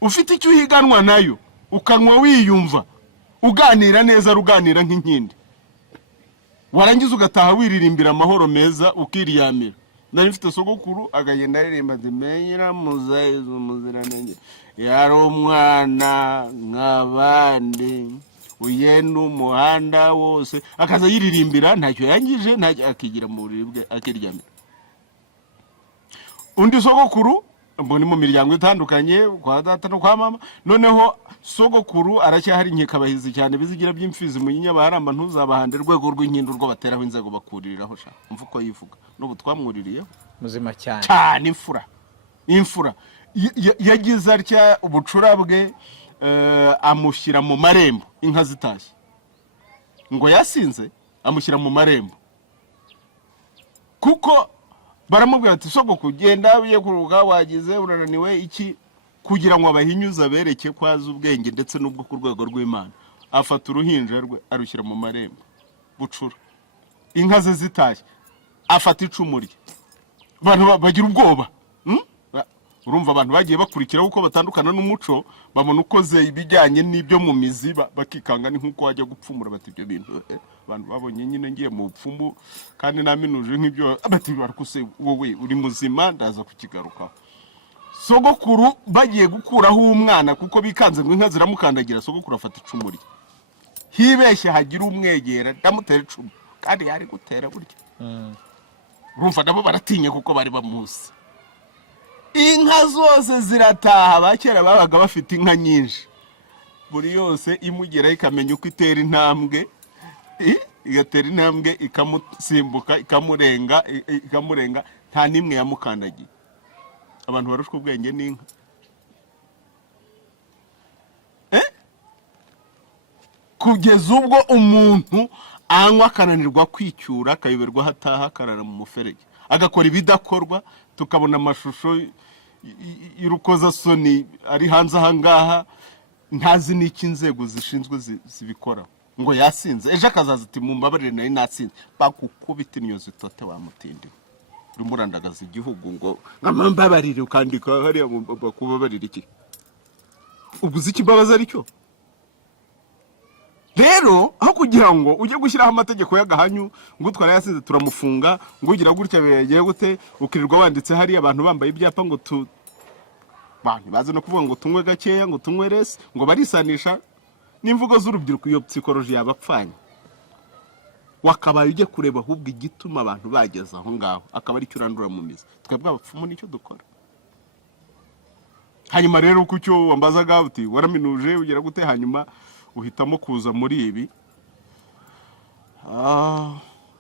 ufite icyo uhiganwa nayo, ukanywa wiyumva, uganira neza, ruganira nk'inkindi, warangiza ugataha wiririmbira amahoro meza, ukiriyamira. Nari mfite sogokuru agagenda aririmba ati menyera muzayizo muziranenge, yari umwana nk'abandi, uyenda umuhanda wose, akaza yiririmbira, ntacyo yangije, ntacyo akigira mu buriri bwe akiryamira. Undi sogokuru mbona mu miryango itandukanye, kwa data no kwa mama, noneho sogokuru aracyahari inkekabahizi cyane bizigira by'imfizi mu nyinyabahamba, ntuzabahande rwego rw'inkindu rwo bateraho inzego bakuririraho sha, mvuko yivuga n'ubu twamwuririyeho muzima cyane imfura yagize atya ubucura bwe, amushyira mu marembo inka zitashye, ngo yasinze amushyira mu marembo, kuko baramubwira ati sogoko genda uye kuruga, wagize urananiwe iki, kugira ngo abahinyuza bereke kwaza ubwenge ndetse n'ubwo ku rwego rw'Imana. Afata uruhinja rwe arushyira mu marembo bucura, inka ze zitashye, afata icumu rye, abantu bagira ubwoba. Urumva abantu bagiye bakurikira uko batandukana n'umuco, babona ukoze ibijyanye n'ibyo mu mizi, bakikanga, ni nk'uko wajya gupfumura bati ibyo bintu abantu babonye nyine ngiye mu bupfumu kandi naminuje nk'ibyo, bati barakuse wowe uri muzima, ndaza kukigarukaho. Sogokuru bagiye gukuraho umwana kuko bikanze ngo inka ziramukandagira, sogokuru afata icumu rye, hibeshye hagira umwegera ndamutera icumu, kandi yari gutera buryo. Urumva nabo baratinya kuko bari bamuzi. Inka zose zirataha, bakera babaga bafite inka nyinshi, buri yose imugera ikamenya uko itera intambwe, igatera intambwe ikamusimbuka, ikamurenga, nta nimwe yamukandagiye. Abantu barushwa ubwenge n'inka. Kugeza ubwo umuntu anywa akananirwa kwicyura, akayoberwa hataha, akarara mu muferege, agakora ibidakorwa, tukabona amashusho y'urukozasoni ari hanze ahangaha, ntazi n'iki inzego zishinzwe zibikora, ngo yasinze, ejo akazaza ati mumbabarire nari nasinze, bakukubita inyozi tote wamutindi, urimo urandagaza igihugu ngo nkamambabarire, ukandika hariya bakubabarire iki, uguze ikibabaza aricyo. Rero aho kugira ngo ujye gushyiraho amategeko y'agahanyu, ngo utwara yasinze turamufunga, ngo ugira gutya bigiye gute, ukirirwa wanditse hari abantu bambaye ibyapa ngo bantu bazi no kuvuga ngo tunywe gakeya, ngo tunywe resi, ngo barisanisha n'imvugo z'urubyiruko. Iyo psychology yabapfanye, wakabaye ujye kureba ahubwo igituma abantu bageze aho ngaho, akaba ari cyo urandura mu mizi. Twebwe abapfumu nicyo dukora. Hanyuma rero kucyo wambazaga uti waraminuje ugira gute, hanyuma uhitamo kuza muri ibi.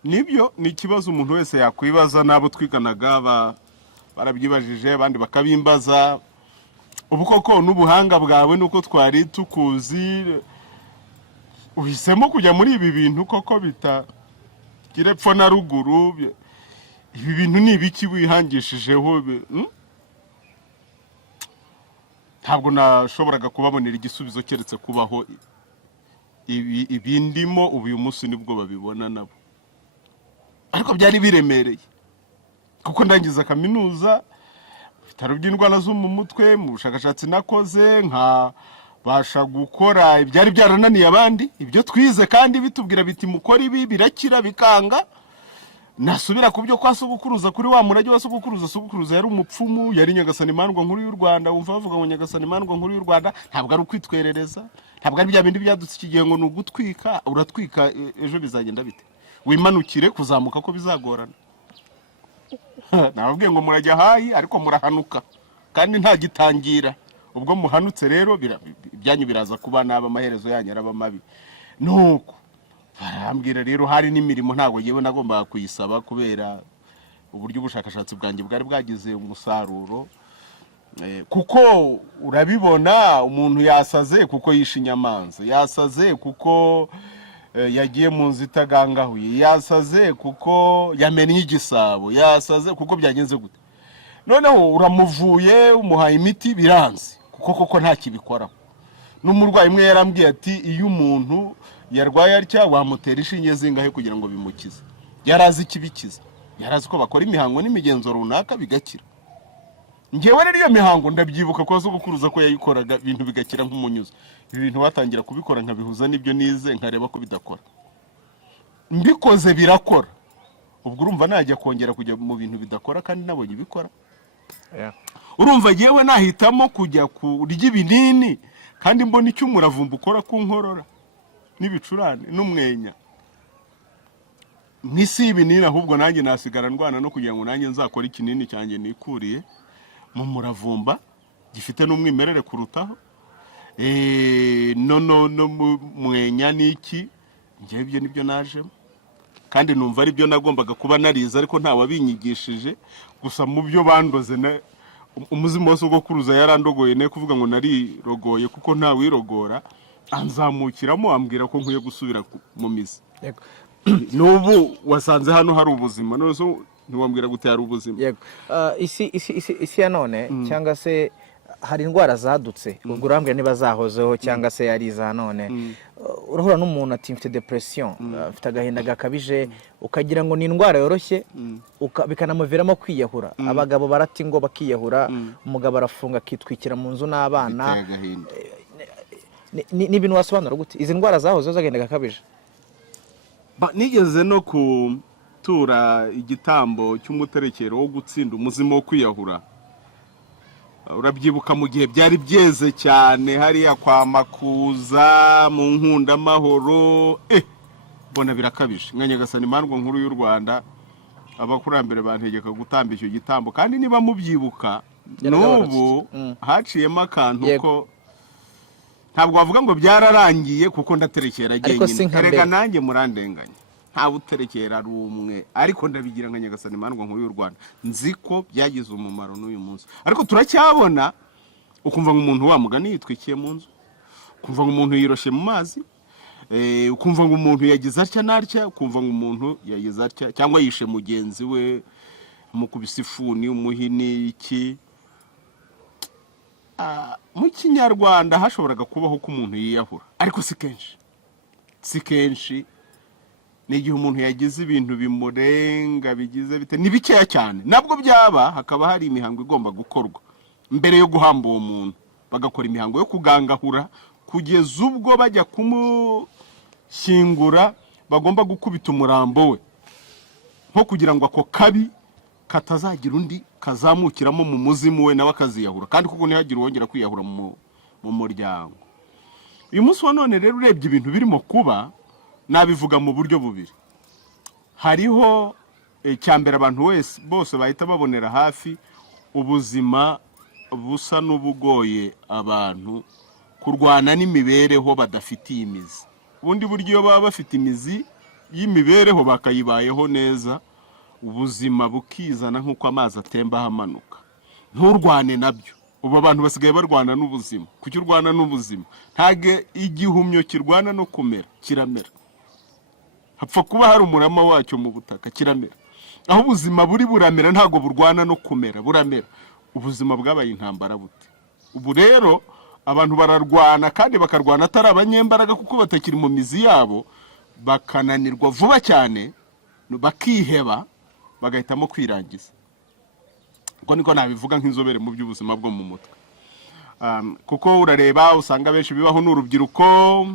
Nibyo ni ikibazo umuntu wese yakwibaza, nabo twiganaga barabyibajije, abandi bakabimbaza. Ubu koko n'ubuhanga bwawe nuko twari tukuzi, uhisemo kujya muri ibi bintu koko bitagira epfo na ruguru. Ibi bintu ni ibiki wihangishijeho? Ntabwo nashoboraga kubabonera igisubizo keretse kubaho ibindimo. Ubu uyu munsi nibwo babibona nabo, ariko byari biremereye kuko ndangiza kaminuza, ibitaro by'indwara zo mu mutwe, mu bushakashatsi nakoze, nkabasha gukora ibyari byarananiye abandi, ibyo twize kandi bitubwira biti mukora ibi birakira bikanga. Nasubira ku byo kwa sogokuruza, kuri wa murage wa sogokuruza. Sogokuruza yari umupfumu, yari Nyagasani Imandwa Nkuru y'u Rwanda. Wumva bavuga ngo Nyagasani Imandwa Nkuru y'u Rwanda, ntabwo ari ukwitwerereza, ntabwo ari bya bindi byadutse ikigihe ngo nugutwika, uratwika ejo bizagenda bite, wimanukire kuzamuka ko bizagorana. Nababwiye ngo murajya hayi ariko murahanuka, kandi nta gitangira. Ubwo muhanutse rero ibyanyu biraza kuba naba, amaherezo yanyu araba mabi. Nuko barambwira rero hari n'imirimo ntabwo yewe nagombaga kuyisaba, kubera uburyo ubushakashatsi bwanjye bwari bwagize umusaruro. Kuko urabibona, umuntu yasaze kuko yishe inyamanza, yasaze kuko yagiye mu nzu itagangahuye, yasaze kuko yamennye igisabo, yasaze kuko byagenze gute. Noneho uramuvuye umuhaye imiti biranze kuko koko nta kibikoraho. N'umurwayi umwe yarambwiye ati iyo umuntu yarwaye atya wamutera inshinge zingahe kugira ngo bimukize. Yarazi ikibikiza, yarazi ko bakora imihango n'imigenzo runaka bigakira. Ngewe rero iyo mihango ndabyibuka ko azogukuruza ko yayikoraga ibintu bigakira nk'umunyuzo. Ibi bintu batangira kubikora nkabihuza n'ibyo nize nkareba ko bidakora. Mbikoze birakora. Ubwo urumva najya kongera kujya mu bintu bidakora kandi nabonye bikora. Urumva yewe nahitamo kujya kurya ibinini kandi mbona icyo umuravumba ukora ku nkorora n'ibicurane n'umwenya. Nisi ibinini ahubwo nanjye nasigara ndwana no kugira ngo nanjye nzakora ikinini cyanjye nikuriye mu muravumba gifite n'umwimerere kurutaho. No mwenya niki ngiye byo nibyo najemo kandi numva ari byo nagombaga kuba nariza ariko nta wabinyigishije. Gusa mu byo bandoze umuzima wose ugo kuruza yarandogoye ne kuvuga ngo narirogoye kuko nta wirogora anzamukiramo ambwira ko nkwiye gusubira mu mizi. Yego. Nubu wasanze hano hari ubuzima none ntiwambwira gute hari ubuzima. Yego. Isi ya none cyangwa se hari indwara zadutse ubwo urambwira niba zahozeho cyangwa se yari za none. Urahura n'umuntu ati mfite depression, mfite agahinda gakabije, ukagira ngo ni indwara yoroshye, bikanamuviramo kwiyahura. Abagabo barati ngo bakiyahura, umugabo arafunga akitwikira mu nzu n'abana. Ni ibintu wasobanura gute izi ndwara zahozeho z'agahinda gakabije? Nigeze no kutura igitambo cy'umuterekero wo gutsinda umuzima wo kwiyahura. Urabyibuka mu gihe byari byeze cyane hariya kwa Makuza mu Nkundamahoro. Bona birakabije nka Nyagasani Imandwa nkuru y'u Rwanda abakurambere bantegeka gutamba icyo gitambo kandi niba mubyibuka n'ubu haciyemo akantu ko ntabwo bavuga ngo byararangiye kuko ndaterekera genyine. Erega nanjye murandenganya nta buterekera ari umwe ariko ndabigira nka Nyagasani Imandwa nkuru y'u Rwanda nzi ko byagize umumaro n'uyu munsi. Ariko turacyabona ukumva ngo umuntu wamugani yitwikiye mu nzu, ukumva ngo umuntu yiroshe mu mazi, ukumva ngo umuntu yagize atya n'atya, ukumva ngo umuntu yagize atya cyangwa yishe mugenzi we mukubise ifuni umuhini iki. Mu Kinyarwanda hashoboraga kubaho ko umuntu yiyahura ariko si kenshi. Ni igihe umuntu yagize ibintu bimurenga bigize bite ni bikeya cyane. Nabwo byaba hakaba hari imihango igomba gukorwa mbere yo guhamba uwo muntu, bagakora imihango yo kugangahura kugeza ubwo bajya kumushyingura bagomba gukubita umurambo we nko kugira ngo ako kabi katazagira undi kazamukiramo mu muzimu we nawe akaziyahura kandi kuko ntihagire uwongera kwiyahura mu muryango. Uyu munsi wa none rero urebye ibintu birimo kuba nabivuga mu buryo bubiri. Hariho cyambere abantu bose bahita babonera hafi ubuzima busa n'ubugoye abantu kurwana n'imibereho badafitiye imizi. Ubundi buryo baba bafite imizi y'imibereho bakayibayeho neza, ubuzima bukizana nk'uko amazi atemba hamanuka. Nturwane nabyo. Ubu abantu basigaye barwana n'ubuzima. Kuki urwana n'ubuzima? Ntage igihumyo kirwana no kumera kiramera. Hapfa kuba hari umurama wacyo mu butaka kiramera. Aho ubuzima buri buramera ntago burwana no kumera buramera. Ubuzima bwabaye intambara bute. Ubu rero abantu bararwana kandi bakarwana atari abanyembaraga kuko batakiri mu mizi yabo, bakananirwa vuba cyane bakiheba bagahitamo kwirangiza. Ubwo niko nabivuga nk'inzobere mu by'ubuzima bwo mu mutwe. Kuko urareba usanga benshi bibaho n'urubyiruko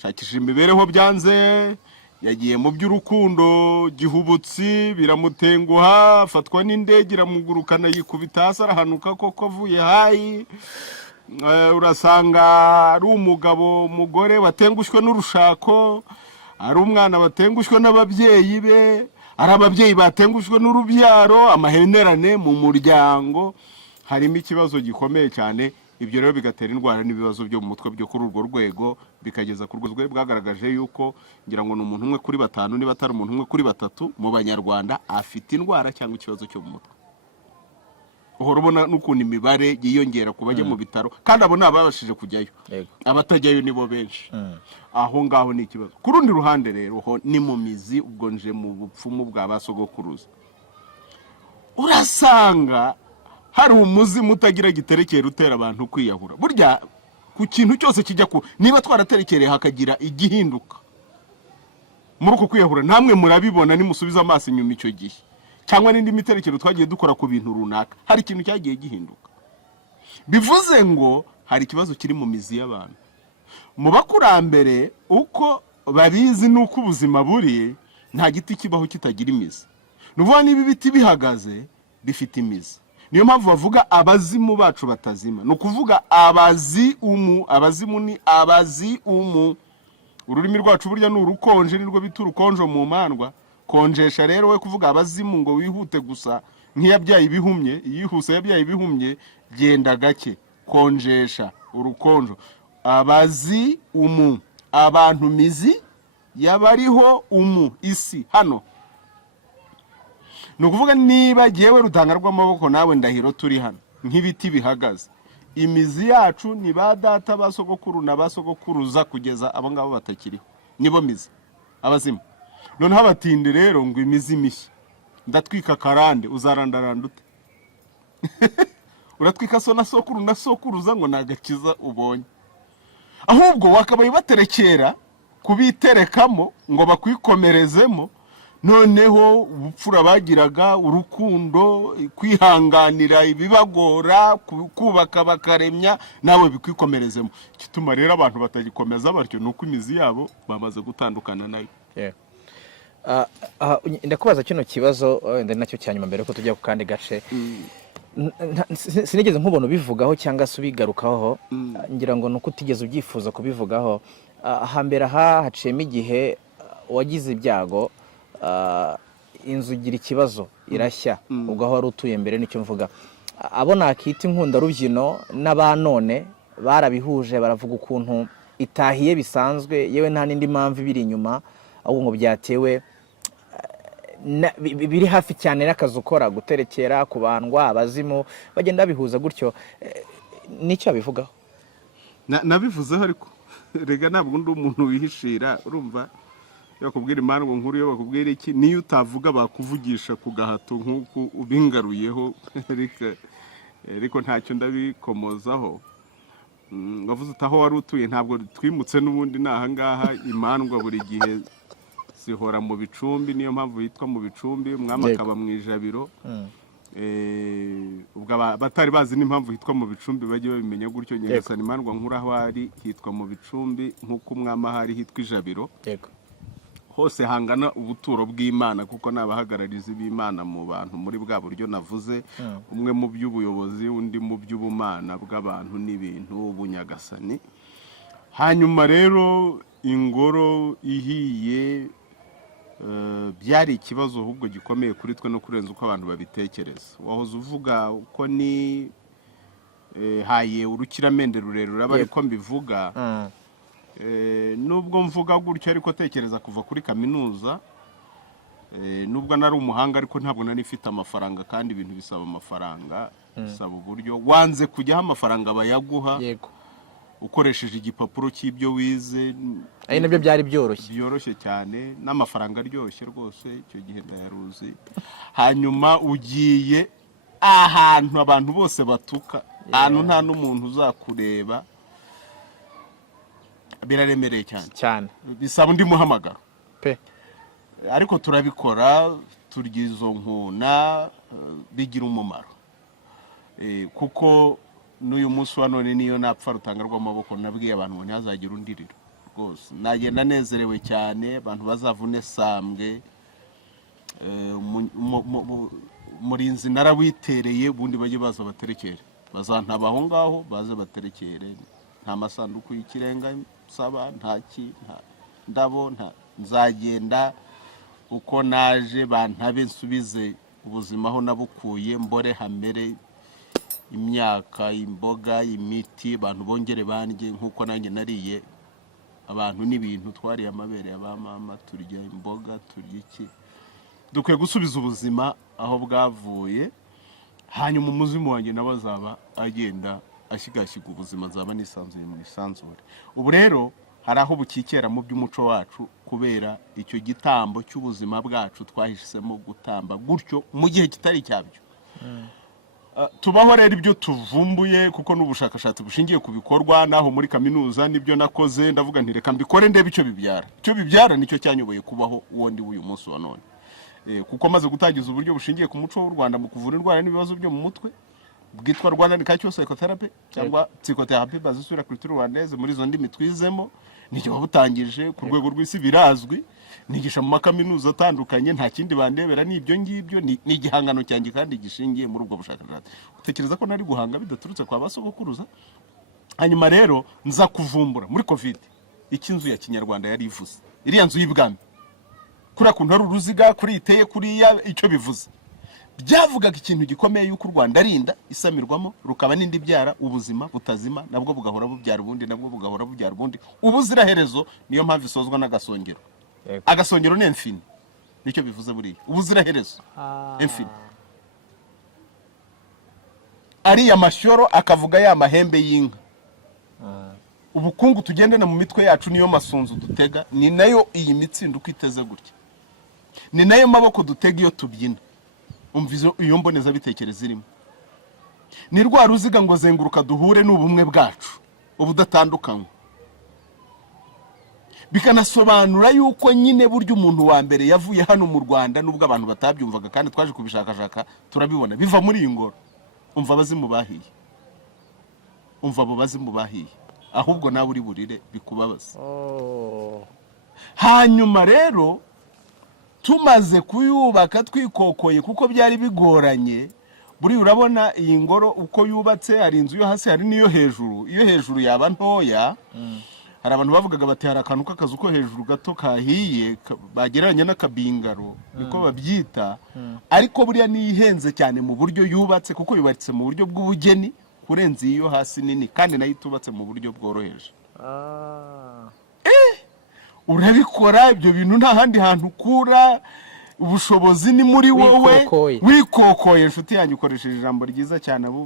shakisha imibereho byanze, yagiye mu by'urukundo gihubutsi biramutenguha, afatwa n'indege iramugurukana yikubita hasi arahanuka koko avuye hayi. Urasanga ari umugabo umugore watengushwe n'urushako, ari umwana watengushwe n'ababyeyi be, ari ababyeyi batengushwe n'urubyaro, amahenerane mu muryango. Harimo ikibazo gikomeye cyane. Ibyo rero bigatera indwara n'ibibazo byo mu mutwe byo kuri urwo rwego bikageza ku rwego bwagaragaje yuko ngira ngo n'umuntu umwe kuri 5 niba atari umuntu umwe kuri 3 mu Banyarwanda afite indwara cyangwa ikibazo cyo mu mutwe. uhora ubona n'ukuntu imibare yiyongera ku bajya mu bitaro kandi abo ni ababashije kujyayo, abatajyayo nibo benshi. Aho ngaho ni ikibazo. Ku rundi ruhande rero ho ni mu mizi, ubwo nje mu bupfumu bwa basogokuruza, urasanga hari umuzimu utagira giterekera utera abantu kwiyahura. Burya ku kintu cyose kijya niba twaraterekereye hakagira igihinduka muri uko kwiyahura, namwe murabibona nimusubiza amaso inyuma icyo gihe, cyangwa n'indi miterekero twagiye dukora ku bintu runaka, hari ikintu cyagiye gihinduka. Bivuze ngo hari ikibazo kiri mu mizi y'abantu. Mu bakurambere uko babizi n'uko ubuzima buri, nta giti kibaho kitagira imizi. Nuvuga niba ibiti bihagaze bifite imizi. Niyo mpamvu bavuga abazimu bacu batazima. No kuvuga abazimu ni abazi umu. Ururimi rwacu burya ni urukonje, nirwo bita urukonjo mu mandwa. Konjesha rero we kuvuga abazimu ngo wihute gusa nk'iyabyaye ibihumye, yihuse yabyaye ibihumye, genda gake. Konjesha urukonjo. Abazi umu, abantu mizi yabariho umu isi hano. Nukuvuga niba jewe Rutanga rw'amaboko nawe Ndahiro turi hano nk'ibiti bihagaze, imizi yacu ni ba data basogokuru na basogokuruza kugeza abo ngabo batakiriho, nibo mizi abazimu. Noneho abatindi rero ngo imizi mishya, ndatwika karande uzarandaranda ute? Uratwika so na sokuru na sokuruza ngo nagakiza ubonye. Ahubwo wakabaye baterekera kubiterekamo ngo bakwikomerezemo, noneho ubupfura bagiraga, urukundo, kwihanganira ibibagora, kubaka bakaremya, nawe bikwikomerezemo. Kituma rero abantu batagikomeza batyo nuko imizi yabo bamaze gutandukana nayo. Ndakubaza kino kibazo wenda nacyo cyanyuma mbere ko tujya ku kandi gace. Sinigeze nkubona ubivugaho cyangwa se ubigarukaho, ngira ngo nuko utigeze ubyifuza kubivugaho. Hambere haciyemo igihe wagize ibyago, inzu igira ikibazo irashya, ubwo aho wari utuye mbere nicyo mvuga. Abo nakita inkunda rubyino n'abanone barabihuje, baravuga ukuntu itahiye bisanzwe, yewe nta n'indi mpamvu ibiri inyuma, ahubwo ngo byatewe biri hafi cyane n'akazi ukora, guterekera, kubandwa, abazimu, bagenda bihuza gutyo. Nicyo abivugaho? Nabivuzeho ariko rega ntabwo ndi umuntu wihishira. Urumva yakubwira imandwa nkuru yo bakubwira iki, niyo utavuga bakuvugisha ku gahato nk'uko ubingaruyeho. Ariko ntacyo ndabikomozaho. Ngavuze utaho wari utuye ntabwo twimutse, n'ubundi naha ngaha imandwa buri gihe zihora mu bicumbi, niyo mpamvu yitwa mu bicumbi. Umwami akaba mu ijabiro. Ubwo batari bazi n'impamvu hitwa mu bicumbi bajye babimenya gutyo. Nyagasani imandwa nkuru aho ari hitwa mu bicumbi, nk'uko umwami ahari hitwa ijabiro. Hose hangana ubuturo bw'Imana, kuko nabahagarariza b'Imana mu bantu muri bwa buryo navuze, umwe mu by'ubuyobozi, undi mu by'ubumana bw'abantu n'ibintu, ubunyagasani. Hanyuma rero ingoro ihiye, byari ikibazo ahubwo gikomeye kuri twe no kurenza uko abantu babitekereza. Wahoze uvuga uko ni haye urukiramende rurerure aba ariko mbivuga. Nubwo mvuga gutyo ariko tekereza kuva kuri kaminuza, nubwo nari umuhanga ariko ntabwo nari mfite amafaranga, kandi ibintu bisaba amafaranga, bisaba uburyo. Wanze kujyaho amafaranga bayaguha ukoresheje igipapuro cy'ibyo wize, ari nabyo byari byoroshye cyane, n'amafaranga aryoshye rwose icyo gihe ndayaruzi. Hanyuma ugiye ahantu abantu bose batuka, ahantu nta n'umuntu uzakureba, biraremereye cyane. Bisaba undi muhamagaro pe, ariko turabikora, turya izo nkuna, bigira umumaro. Kuko n'uyu munsi wa none niyo napfa Rutanga rw'amaboko nabwiye abantu ngo ntihazagira undirira rwose. Nagenda nezerewe cyane, abantu bazavune sambwe. Murinzi narawitereye, ubundi bajye baza baterekere, bazantaba aho ngaho baze baterekere. Nta masanduku y'ikirenga saba, nta ndabo, nzagenda uko naje, bantabe nsubize ubuzima aho nabukuye, mbore hamere imyaka, imboga, imiti, abantu bongere bandye nk'uko nanjye nariye abantu n'ibintu. Twariye amabere ya ba mama, turya imboga, turya iki. Dukwiye gusubiza ubuzima aho bwavuye. hanyuma umuzimu wanjye nawe azaba agenda ashyigashiga ubuzima, azaba nisanzuye mu isanzure. Ubu rero hari aho bukikera mu by'umuco wacu kubera icyo gitambo cy'ubuzima bwacu twahisemo gutamba gutyo mu gihe kitari cyabyo. Tubaho rero ibyo tuvumbuye kuko n'ubushakashatsi bushingiye ku bikorwa, naho muri kaminuza nibyo nakoze, ndavuga nti reka mbikore ndebe icyo bibyara. Icyo bibyara nicyo cyanyoboye kubaho uwo ndi uyu munsi wa none. Kuko maze gutangiza uburyo bushingiye ku muco w'u Rwanda mu kuvura indwara n'ibibazo byo mu mutwe bwitwa Rwanda Psychotherapy cyangwa Psychotherapy basée sur la culture rwandaise, muri zo ndimi twizemo nijye wabutangije ku rwego rw'isi, birazwi, nigisha mu makaminuza atandukanye, nta kindi bandebera n'ibyo ngibyo, ni igihangano cyanjye kandi gishingiye muri ubwo bushakashatsi. Utekereza ko nari guhanga bidaturutse kwa basogokuruza? Hanyuma rero nza kuvumbura muri covid ikinzu ya kinyarwanda yari ivuze, iriya nzu y'ibwami kuri kuntu hari uruziga kuri iteye kuriya, icyo bivuze byavugaga ikintu gikomeye yuko u Rwanda arinda isamirwamo rukaba n'indi byara ubuzima butazima, nabwo bugahora bubyara ubundi, nabwo bugahora bubyara ubundi ubuziraherezo. Niyo mpamvu isozwa n'agasongero. Agasongero ni infini, nicyo bivuze buriya ubuziraherezo. Infini ari amashyoro akavuga ya mahembe y'inka. Ubukungu tugendana mu mitwe yacu niyo masunzu dutega, ni nayo iyi mitsindo uko iteze gutya, ni nayo maboko dutega iyo tubyina. Umvizo iyo mboneza bitekereza irimo ni rwa ruziga ngo zenguruka duhure n'ubumwe bwacu ubudatandukanywe. Bikanasobanura yuko nyine buryo umuntu wa mbere yavuye hano mu Rwanda, nubwo abantu batabyumvaga kandi twaje kubishakashaka turabibona, biva muri iyi ngoro. Umva abazimu bahiye, umva abo bazimu bahiye, ahubwo nawe uri burire bikubabaza. Hanyuma rero tumaze kuyubaka twikokoye kuko byari bigoranye. Buri urabona iyi ngoro uko yubatse, hari inzu yo hasi hari niyo hejuru. Iyo hejuru yaba ntoya, hari abantu bavugaga bati hari akantu k'akazu ko hejuru gato kahiye bagereranya n'akabingaro, niko babyita. Ariko buriya nihenze cyane mu buryo yubatse, kuko yubatse mu buryo bw'ubugeni kurenza iyo hasi nini, kandi nayo itubatse mu buryo bworoheje. Urabikora ibyo bintu nta handi hantu ukura, ubushobozi ni muri wowe wikokoye. Inshuti yanyu ukoresheje ijambo ryiza cyane, abo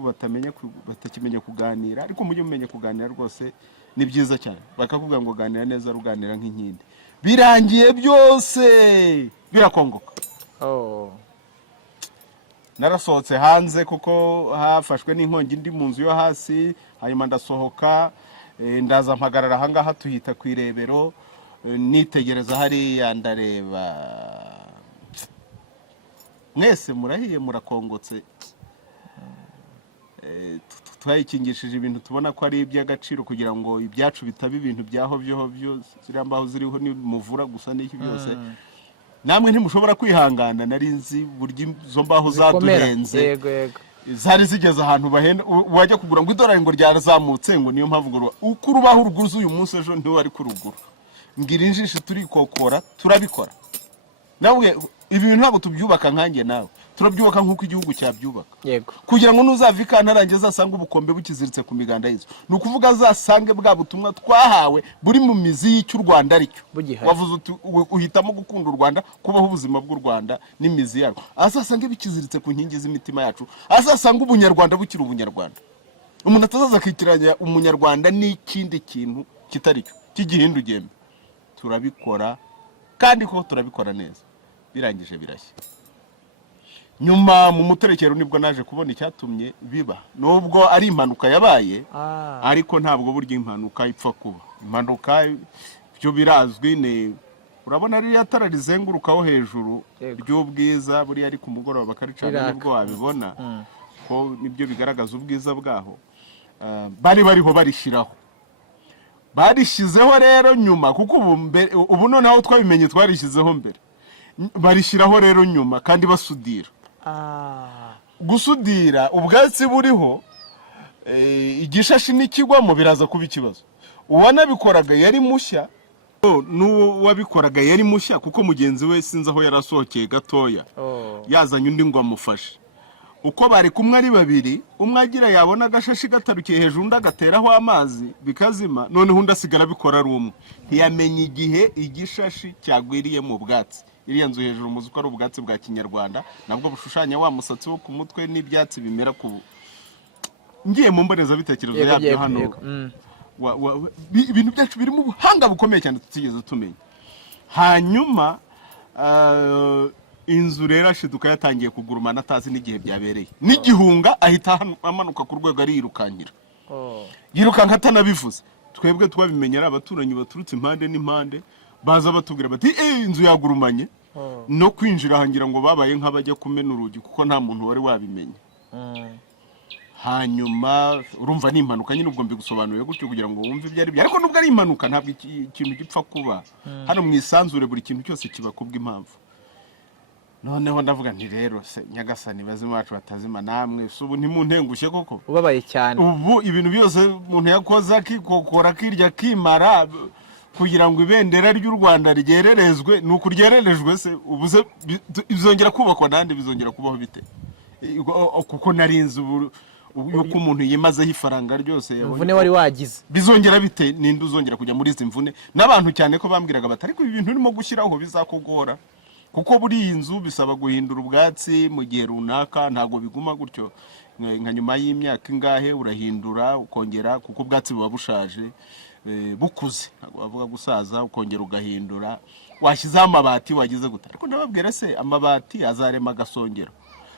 batakimenya kuganira, ariko mujye mumenya kuganira rwose, ni byiza cyane. Bakakubwira ngo ganira neza, ruganira nk'inkindi. Birangiye byose birakongoka. Narasohotse hanze kuko hafashwe n'inkongi ndi mu nzu yo hasi, hanyuma ndasohoka, ndaza mpagarara ahangaha tuhita ku Irebero, nitegereza hariya ndareba. Mwese murahiye murakongotse, twayikingishije ibintu tubona ko ari iby'agaciro kugira ngo ibyacu bitaba ibintu byaho byose, ziriya mbaho ziriho ni muvura gusa n'iki byose. Namwe ntimushobora kwihangana, nari nzi buryo izo mbaho zaduhenze, zari zigeze ahantu bahenda, wajya kugura ngo idolari ngo ryarazamutse, ngo niyo mpamvu ngo uko urubaho rwuzuye uyu munsi ejo ntiwari kurugura. Ngira injisho turikokora, turabikora. Nawe ibi bintu ntabwo tubyubaka nkanjye nawe, turabyubaka nk'uko igihugu cyabyubaka. Kugira ngo nuzavika narangiza azasanga ubukombe bukiziritse ku miganda y'izo, ni ukuvuga azasange bwa butumwa twahawe buri mu mizi y'icyo u Rwanda aricyo. Wavuze uhitamo gukunda u Rwanda, kubaho ubuzima bw'u Rwanda n'imizi yarwo, azasange bikiziritse ku nkingi z'imitima yacu, azasanga ubunyarwanda bukiri ubunyarwanda. Umuntu atazaza akitiranya umunyarwanda n'ikindi kintu kitari cyo cy'igihindugembe. Turabikora kandi ko turabikora neza, birangije birashya. Nyuma mu muterekero nibwo naje kubona icyatumye biba, nubwo ari impanuka yabaye, ariko ntabwo burya impanuka ipfa kuba. Impanuka byo birazwi, ne urabona ari yatara rizengurukaho hejuru ry'ubwiza, buri ari ku mugoroba bakaricana, nibwo wabibona ko nibyo bigaragaza ubwiza bwaho. Bari bariho barishiraho, barishyizeho rero nyuma, kuko ubu noneho twabimenye twarishyizeho mbere, barishiraho rero nyuma kandi basudira. Gusudira ubwatsi buriho, igishashi n'ikigwamo biraza kuba ikibazo. Uwanabikoraga yari mushya, n'uwo wabikoraga yari mushya, kuko mugenzi we sinzi aho yarasohokeye gatoya, yazanye undi ngo amufashe. Uko bari kumwe ari babiri, umwe agira yabona agashashi gatarukiye hejuru, undi agateraho amazi bikazima, noneho undi asigara bikora ari umwe. Ntiyamenye igihe igishashi cyagwiriye mu bwatsi, iriya nzu hejuru muzi ko ari ubwatsi bwa kinyarwanda nabwo bushushanya wa musatsi wo ku mutwe n'ibyatsi bimera ku ngiye mu mbonezabitekerezo yabyo hano ibintu byacu birimo ubuhanga bukomeye cyane tutigeze tumenya. Hanyuma inzu rero ashiduka yatangiye kugurumana atazi n'igihe byabereye n'igihunga ahita amanuka ku rwego arirukankira yirukanka atanabivuze. Twebwe twabimenye ari abaturanyi baturutse impande n'impande baza batubwira bati inzu yagurumanye no kwinjira hangira ngo babaye nk'abajya kumena urugi kuko nta muntu wari wabimenye. Hanyuma urumva ni impanuka nyine ubwo mbigusobanuriye gutyo kugira ngo wumve ibyo ari byo, ariko nubwo ari impanuka ntabwo ikintu gipfa kuba hano mu isanzure, buri kintu cyose kiba kubw'impamvu. Noneho ndavuga nti rero se Nyagasani bazima bacu batazima namwe ubu ntimuntengushye koko ubabaye cyane. Ubu ibintu byose umuntu yakoze akikokora kirya kimara kugira ngo ibendera ry'u Rwanda ryererezwe nuko ryererejwe se ubuze bizongera kubakwa nande bizongera kubaho bite kuko narinze yuko umuntu yimazeho ifaranga ryose imvune wari wagize bizongera bite ninde uzongera kujya muri izi mvune n'abantu cyane ko bambwiraga batari ko ibintu urimo gushyiraho bizakugora kuko buri inzu bisaba guhindura ubwatsi mu gihe runaka ntago biguma gutyo nka nyuma y'imyaka ingahe urahindura ukongera kuko ubwatsi buba bushaje bukuze ntago bavuga gusaza ukongera ugahindura washyizeho amabati wagize gute ariko ndababwira se amabati azarema agasongero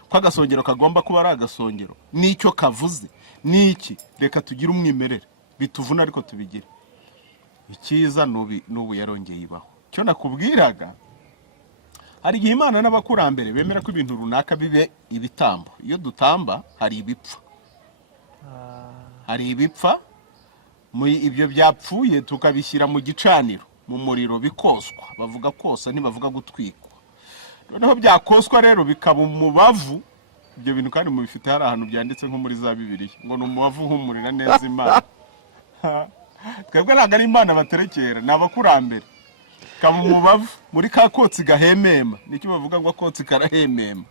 ko agasongero kagomba kuba ari agasongero n'icyo kavuze n'iki reka tugire umwimerere bituvuna ariko tubigire icyiza n'ubu yarongeye ibaho cyo nakubwiraga. Hari igihe Imana n'abakurambere bemera ko ibintu runaka bibe ibitambo. Iyo dutamba hari ibipfa. Hari ibipfa ibyo byapfuye tukabishyira mu gicaniro mu muriro bikoswa. Bavuga kosa ntibavuga gutwikwa. Noneho byakoswa rero bikaba umubavu. Ibyo bintu kandi mubifite hari ahantu byanditse nko muri za Bibiliya ngo ni umubavu uhumurira neza Imana. Twebwe ntabwo ari Imana baterekera ni abakurambere. Kaba umubavu muri ka kotsi gahemema nicyo bavuga ngo kotsi karahemema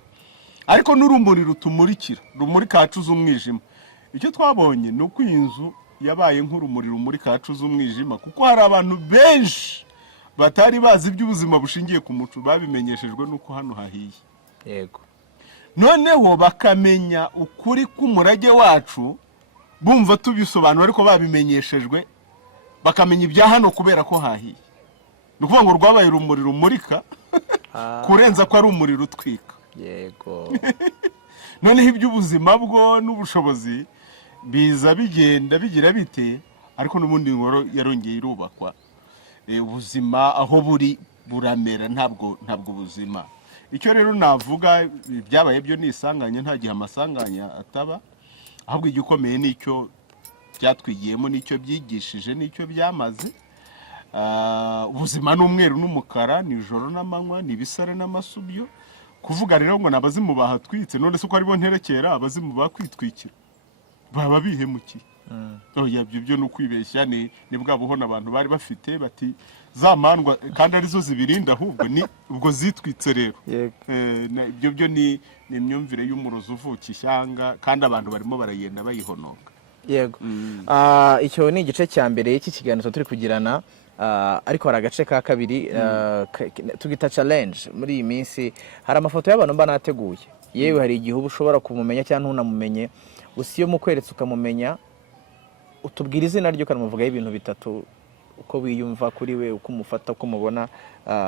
ariko n'urumuri rutumurikira rumuri kacuza umwijima. Icyo twabonye ni uko iyi nzu yabaye nk'urumuri rumuri kacuza umwijima kuko hari abantu benshi batari bazi iby'ubuzima bushingiye ku muco babimenyeshejwe nuko hano hahiye. Yego. Noneho bakamenya ukuri k'umurage wacu bumva tubisobanura ariko babimenyeshejwe bakamenya ibya hano kubera ko hahiye. Nukuvuga ngo rwabaye urumuri rumurika kurenza ko ari umuriro utwika. Yego. Noneho iby'ubuzima bwo n'ubushobozi biza bigenda bigira bite ariko n'ubundi ngoro yarongeye irubakwa. Ubuzima aho buri buramera ntabwo ubuzima. Icyo rero navuga byabaye byo nisanganye nta gihe amasanganya ataba ahubwo igikomeye nicyo byatwigiyemo nicyo byigishije nicyo byamaze. Ubuzima n'umweru n'umukara ni ijoro n'amanywa ni ibisare n'amasubyo kuvuga rero ngo nabazimu bahatwitse none se ko ari bo nterekera abazimu bakwitwikira baba bihemukiye. Oya byo no kwibeshya ni bwa buhona abantu bari bafite bati zamandwa kandi arizo zibirinda ahubwo ni ubwo zitwitse rero. Ibyo ni imyumvire y'umurozi uvuka ishyanga kandi abantu barimo barayenda bayihonoka. Yego. Icyo ni igice cya mbere y'iki kiganiro turi kugirana. Ariko hari agace ka kabiri tugita challenge. Muri iyi minsi hari amafoto y'abantu mba nateguye yewe hari igihe uba ushobora kumumenya cyangwa ntunamumenye gusa iyo mukweretse ukamumenya utubwira izina ryo ukanamuvugaho ibintu bitatu uko wiyumva kuri we uko umufata uko mubona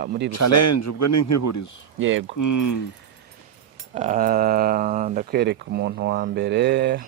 muri rusange. Challenge ubwo ni nk'ihurizo. Yego. Ndakwereka umuntu wa mbere.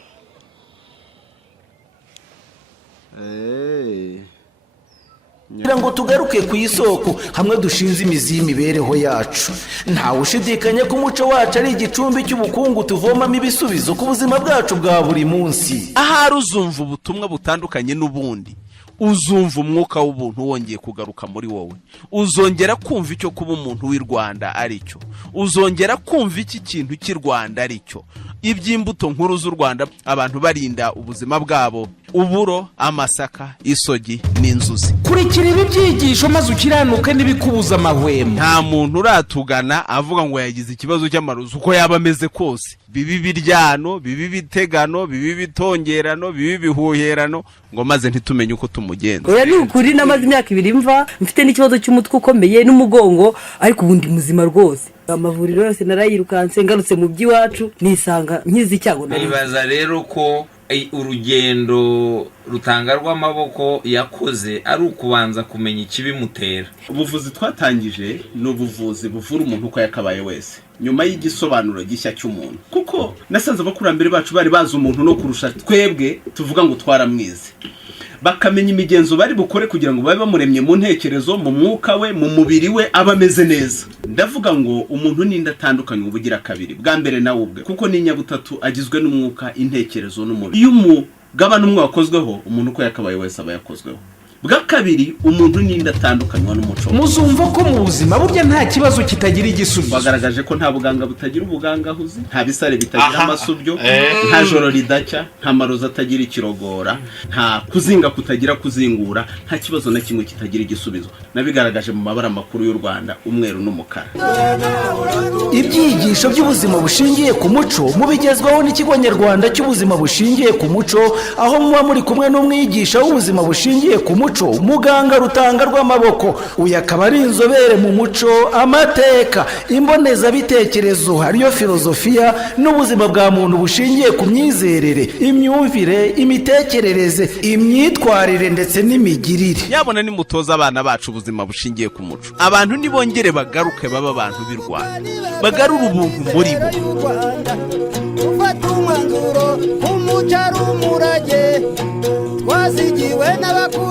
kugira ngo tugaruke ku isoko hamwe dushinze imizi y'imibereho yacu. Ntawe ushidikanya ko umuco wacu ari igicumbi cy'ubukungu tuvomamo ibisubizo ku buzima bwacu bwa buri munsi. Ahari uzumva ubutumwa butandukanye n'ubundi uzumva umwuka w'ubuntu wongeye kugaruka muri wowe, uzongera kumva icyo kuba umuntu w'i Rwanda ari cyo, uzongera kumva iki kintu cy'i Rwanda ari cyo, iby'imbuto nkuru z'u Rwanda abantu barinda ubuzima bwabo uburo, amasaka, isogi n'inzuzi. kurikira ibi byigisho maze ukiranuke n'ibikubuza amahwemo. Nta muntu uratugana avuga ngo yagize ikibazo cy'amarozi uko yaba ameze kose, bibi biryano, bibi bitegano, bibi bitongerano, bibi bihuherano, ngo maze ntitumenye uko tumugenza. Oya ni ukuri namaze imyaka 2 mva mfite n'ikibazo cy'umutwe ukomeye n'umugongo, ariko ubundi muzima rwose. Amavuriro yose narayirukanse, ngarutse mu by'iwacu nisanga nkizi icyago. Nibaza rero ko urugendo rutanga rw'amaboko yakoze ari ukubanza kumenya ikibimutera. Ubuvuzi twatangije ni ubuvuzi buvura umuntu uko yakabaye wese, nyuma y'igisobanuro gishya cy'umuntu, kuko nasanze abakurambere bacu bari bazi umuntu no kurusha twebwe tuvuga ngo twaramwize, bakamenya imigenzo bari bukore kugira ngo babe bamuremye mu ntekerezo, mu mwuka we, mu mubiri we aba ameze neza. Ndavuga ngo umuntu n'inda atandukanye ubugira kabiri, bwa mbere nawe ubwe, kuko ni nyabutatu agizwe n'umwuka, intekerezo n'umubiri. Iyo umugabane umwe wakozweho, umuntu uko yakabaye wese aba yakozweho. Bwa kabiri, umuntu n'inda atandukanywa n'umuco. Muzumva ko mu buzima burya nta kibazo kitagira igisubizo. Bagaragaje ko nta buganga butagira ubugangahuzi, nta bisare bitagira amasubyo, nta joro ridacya, nta marozi atagira ikirogora, nta kuzinga kutagira kuzingura, nta kibazo na kimwe kitagira igisubizo. Nabigaragaje mu mabara makuru y'u Rwanda, umweru n'umukara. Ibyigisho by'ubuzima bushingiye ku muco mubigezwaho n'ikigo nyarwanda cy'ubuzima bushingiye ku muco, aho muba muri kumwe n'umwigisha w'ubuzima bushingiye ku muco, muganga Rutanga rw'amaboko. Uyu akaba ari inzobere mu muco, amateka, imbonezabitekerezo, hariyo filozofiya n'ubuzima bwa muntu bushingiye ku myizerere, imyumvire, imitekerereze, imyitwarire ndetse n'imigirire. Yabona ni mutoza abana bacu ubuzima bushingiye ku muco, abantu nibongere bagaruke baba abantu b'i Rwanda, bagarura ubuntu muri bo. Ufata umwanzuro umuco ari umurage twazigiwe n'abakuru.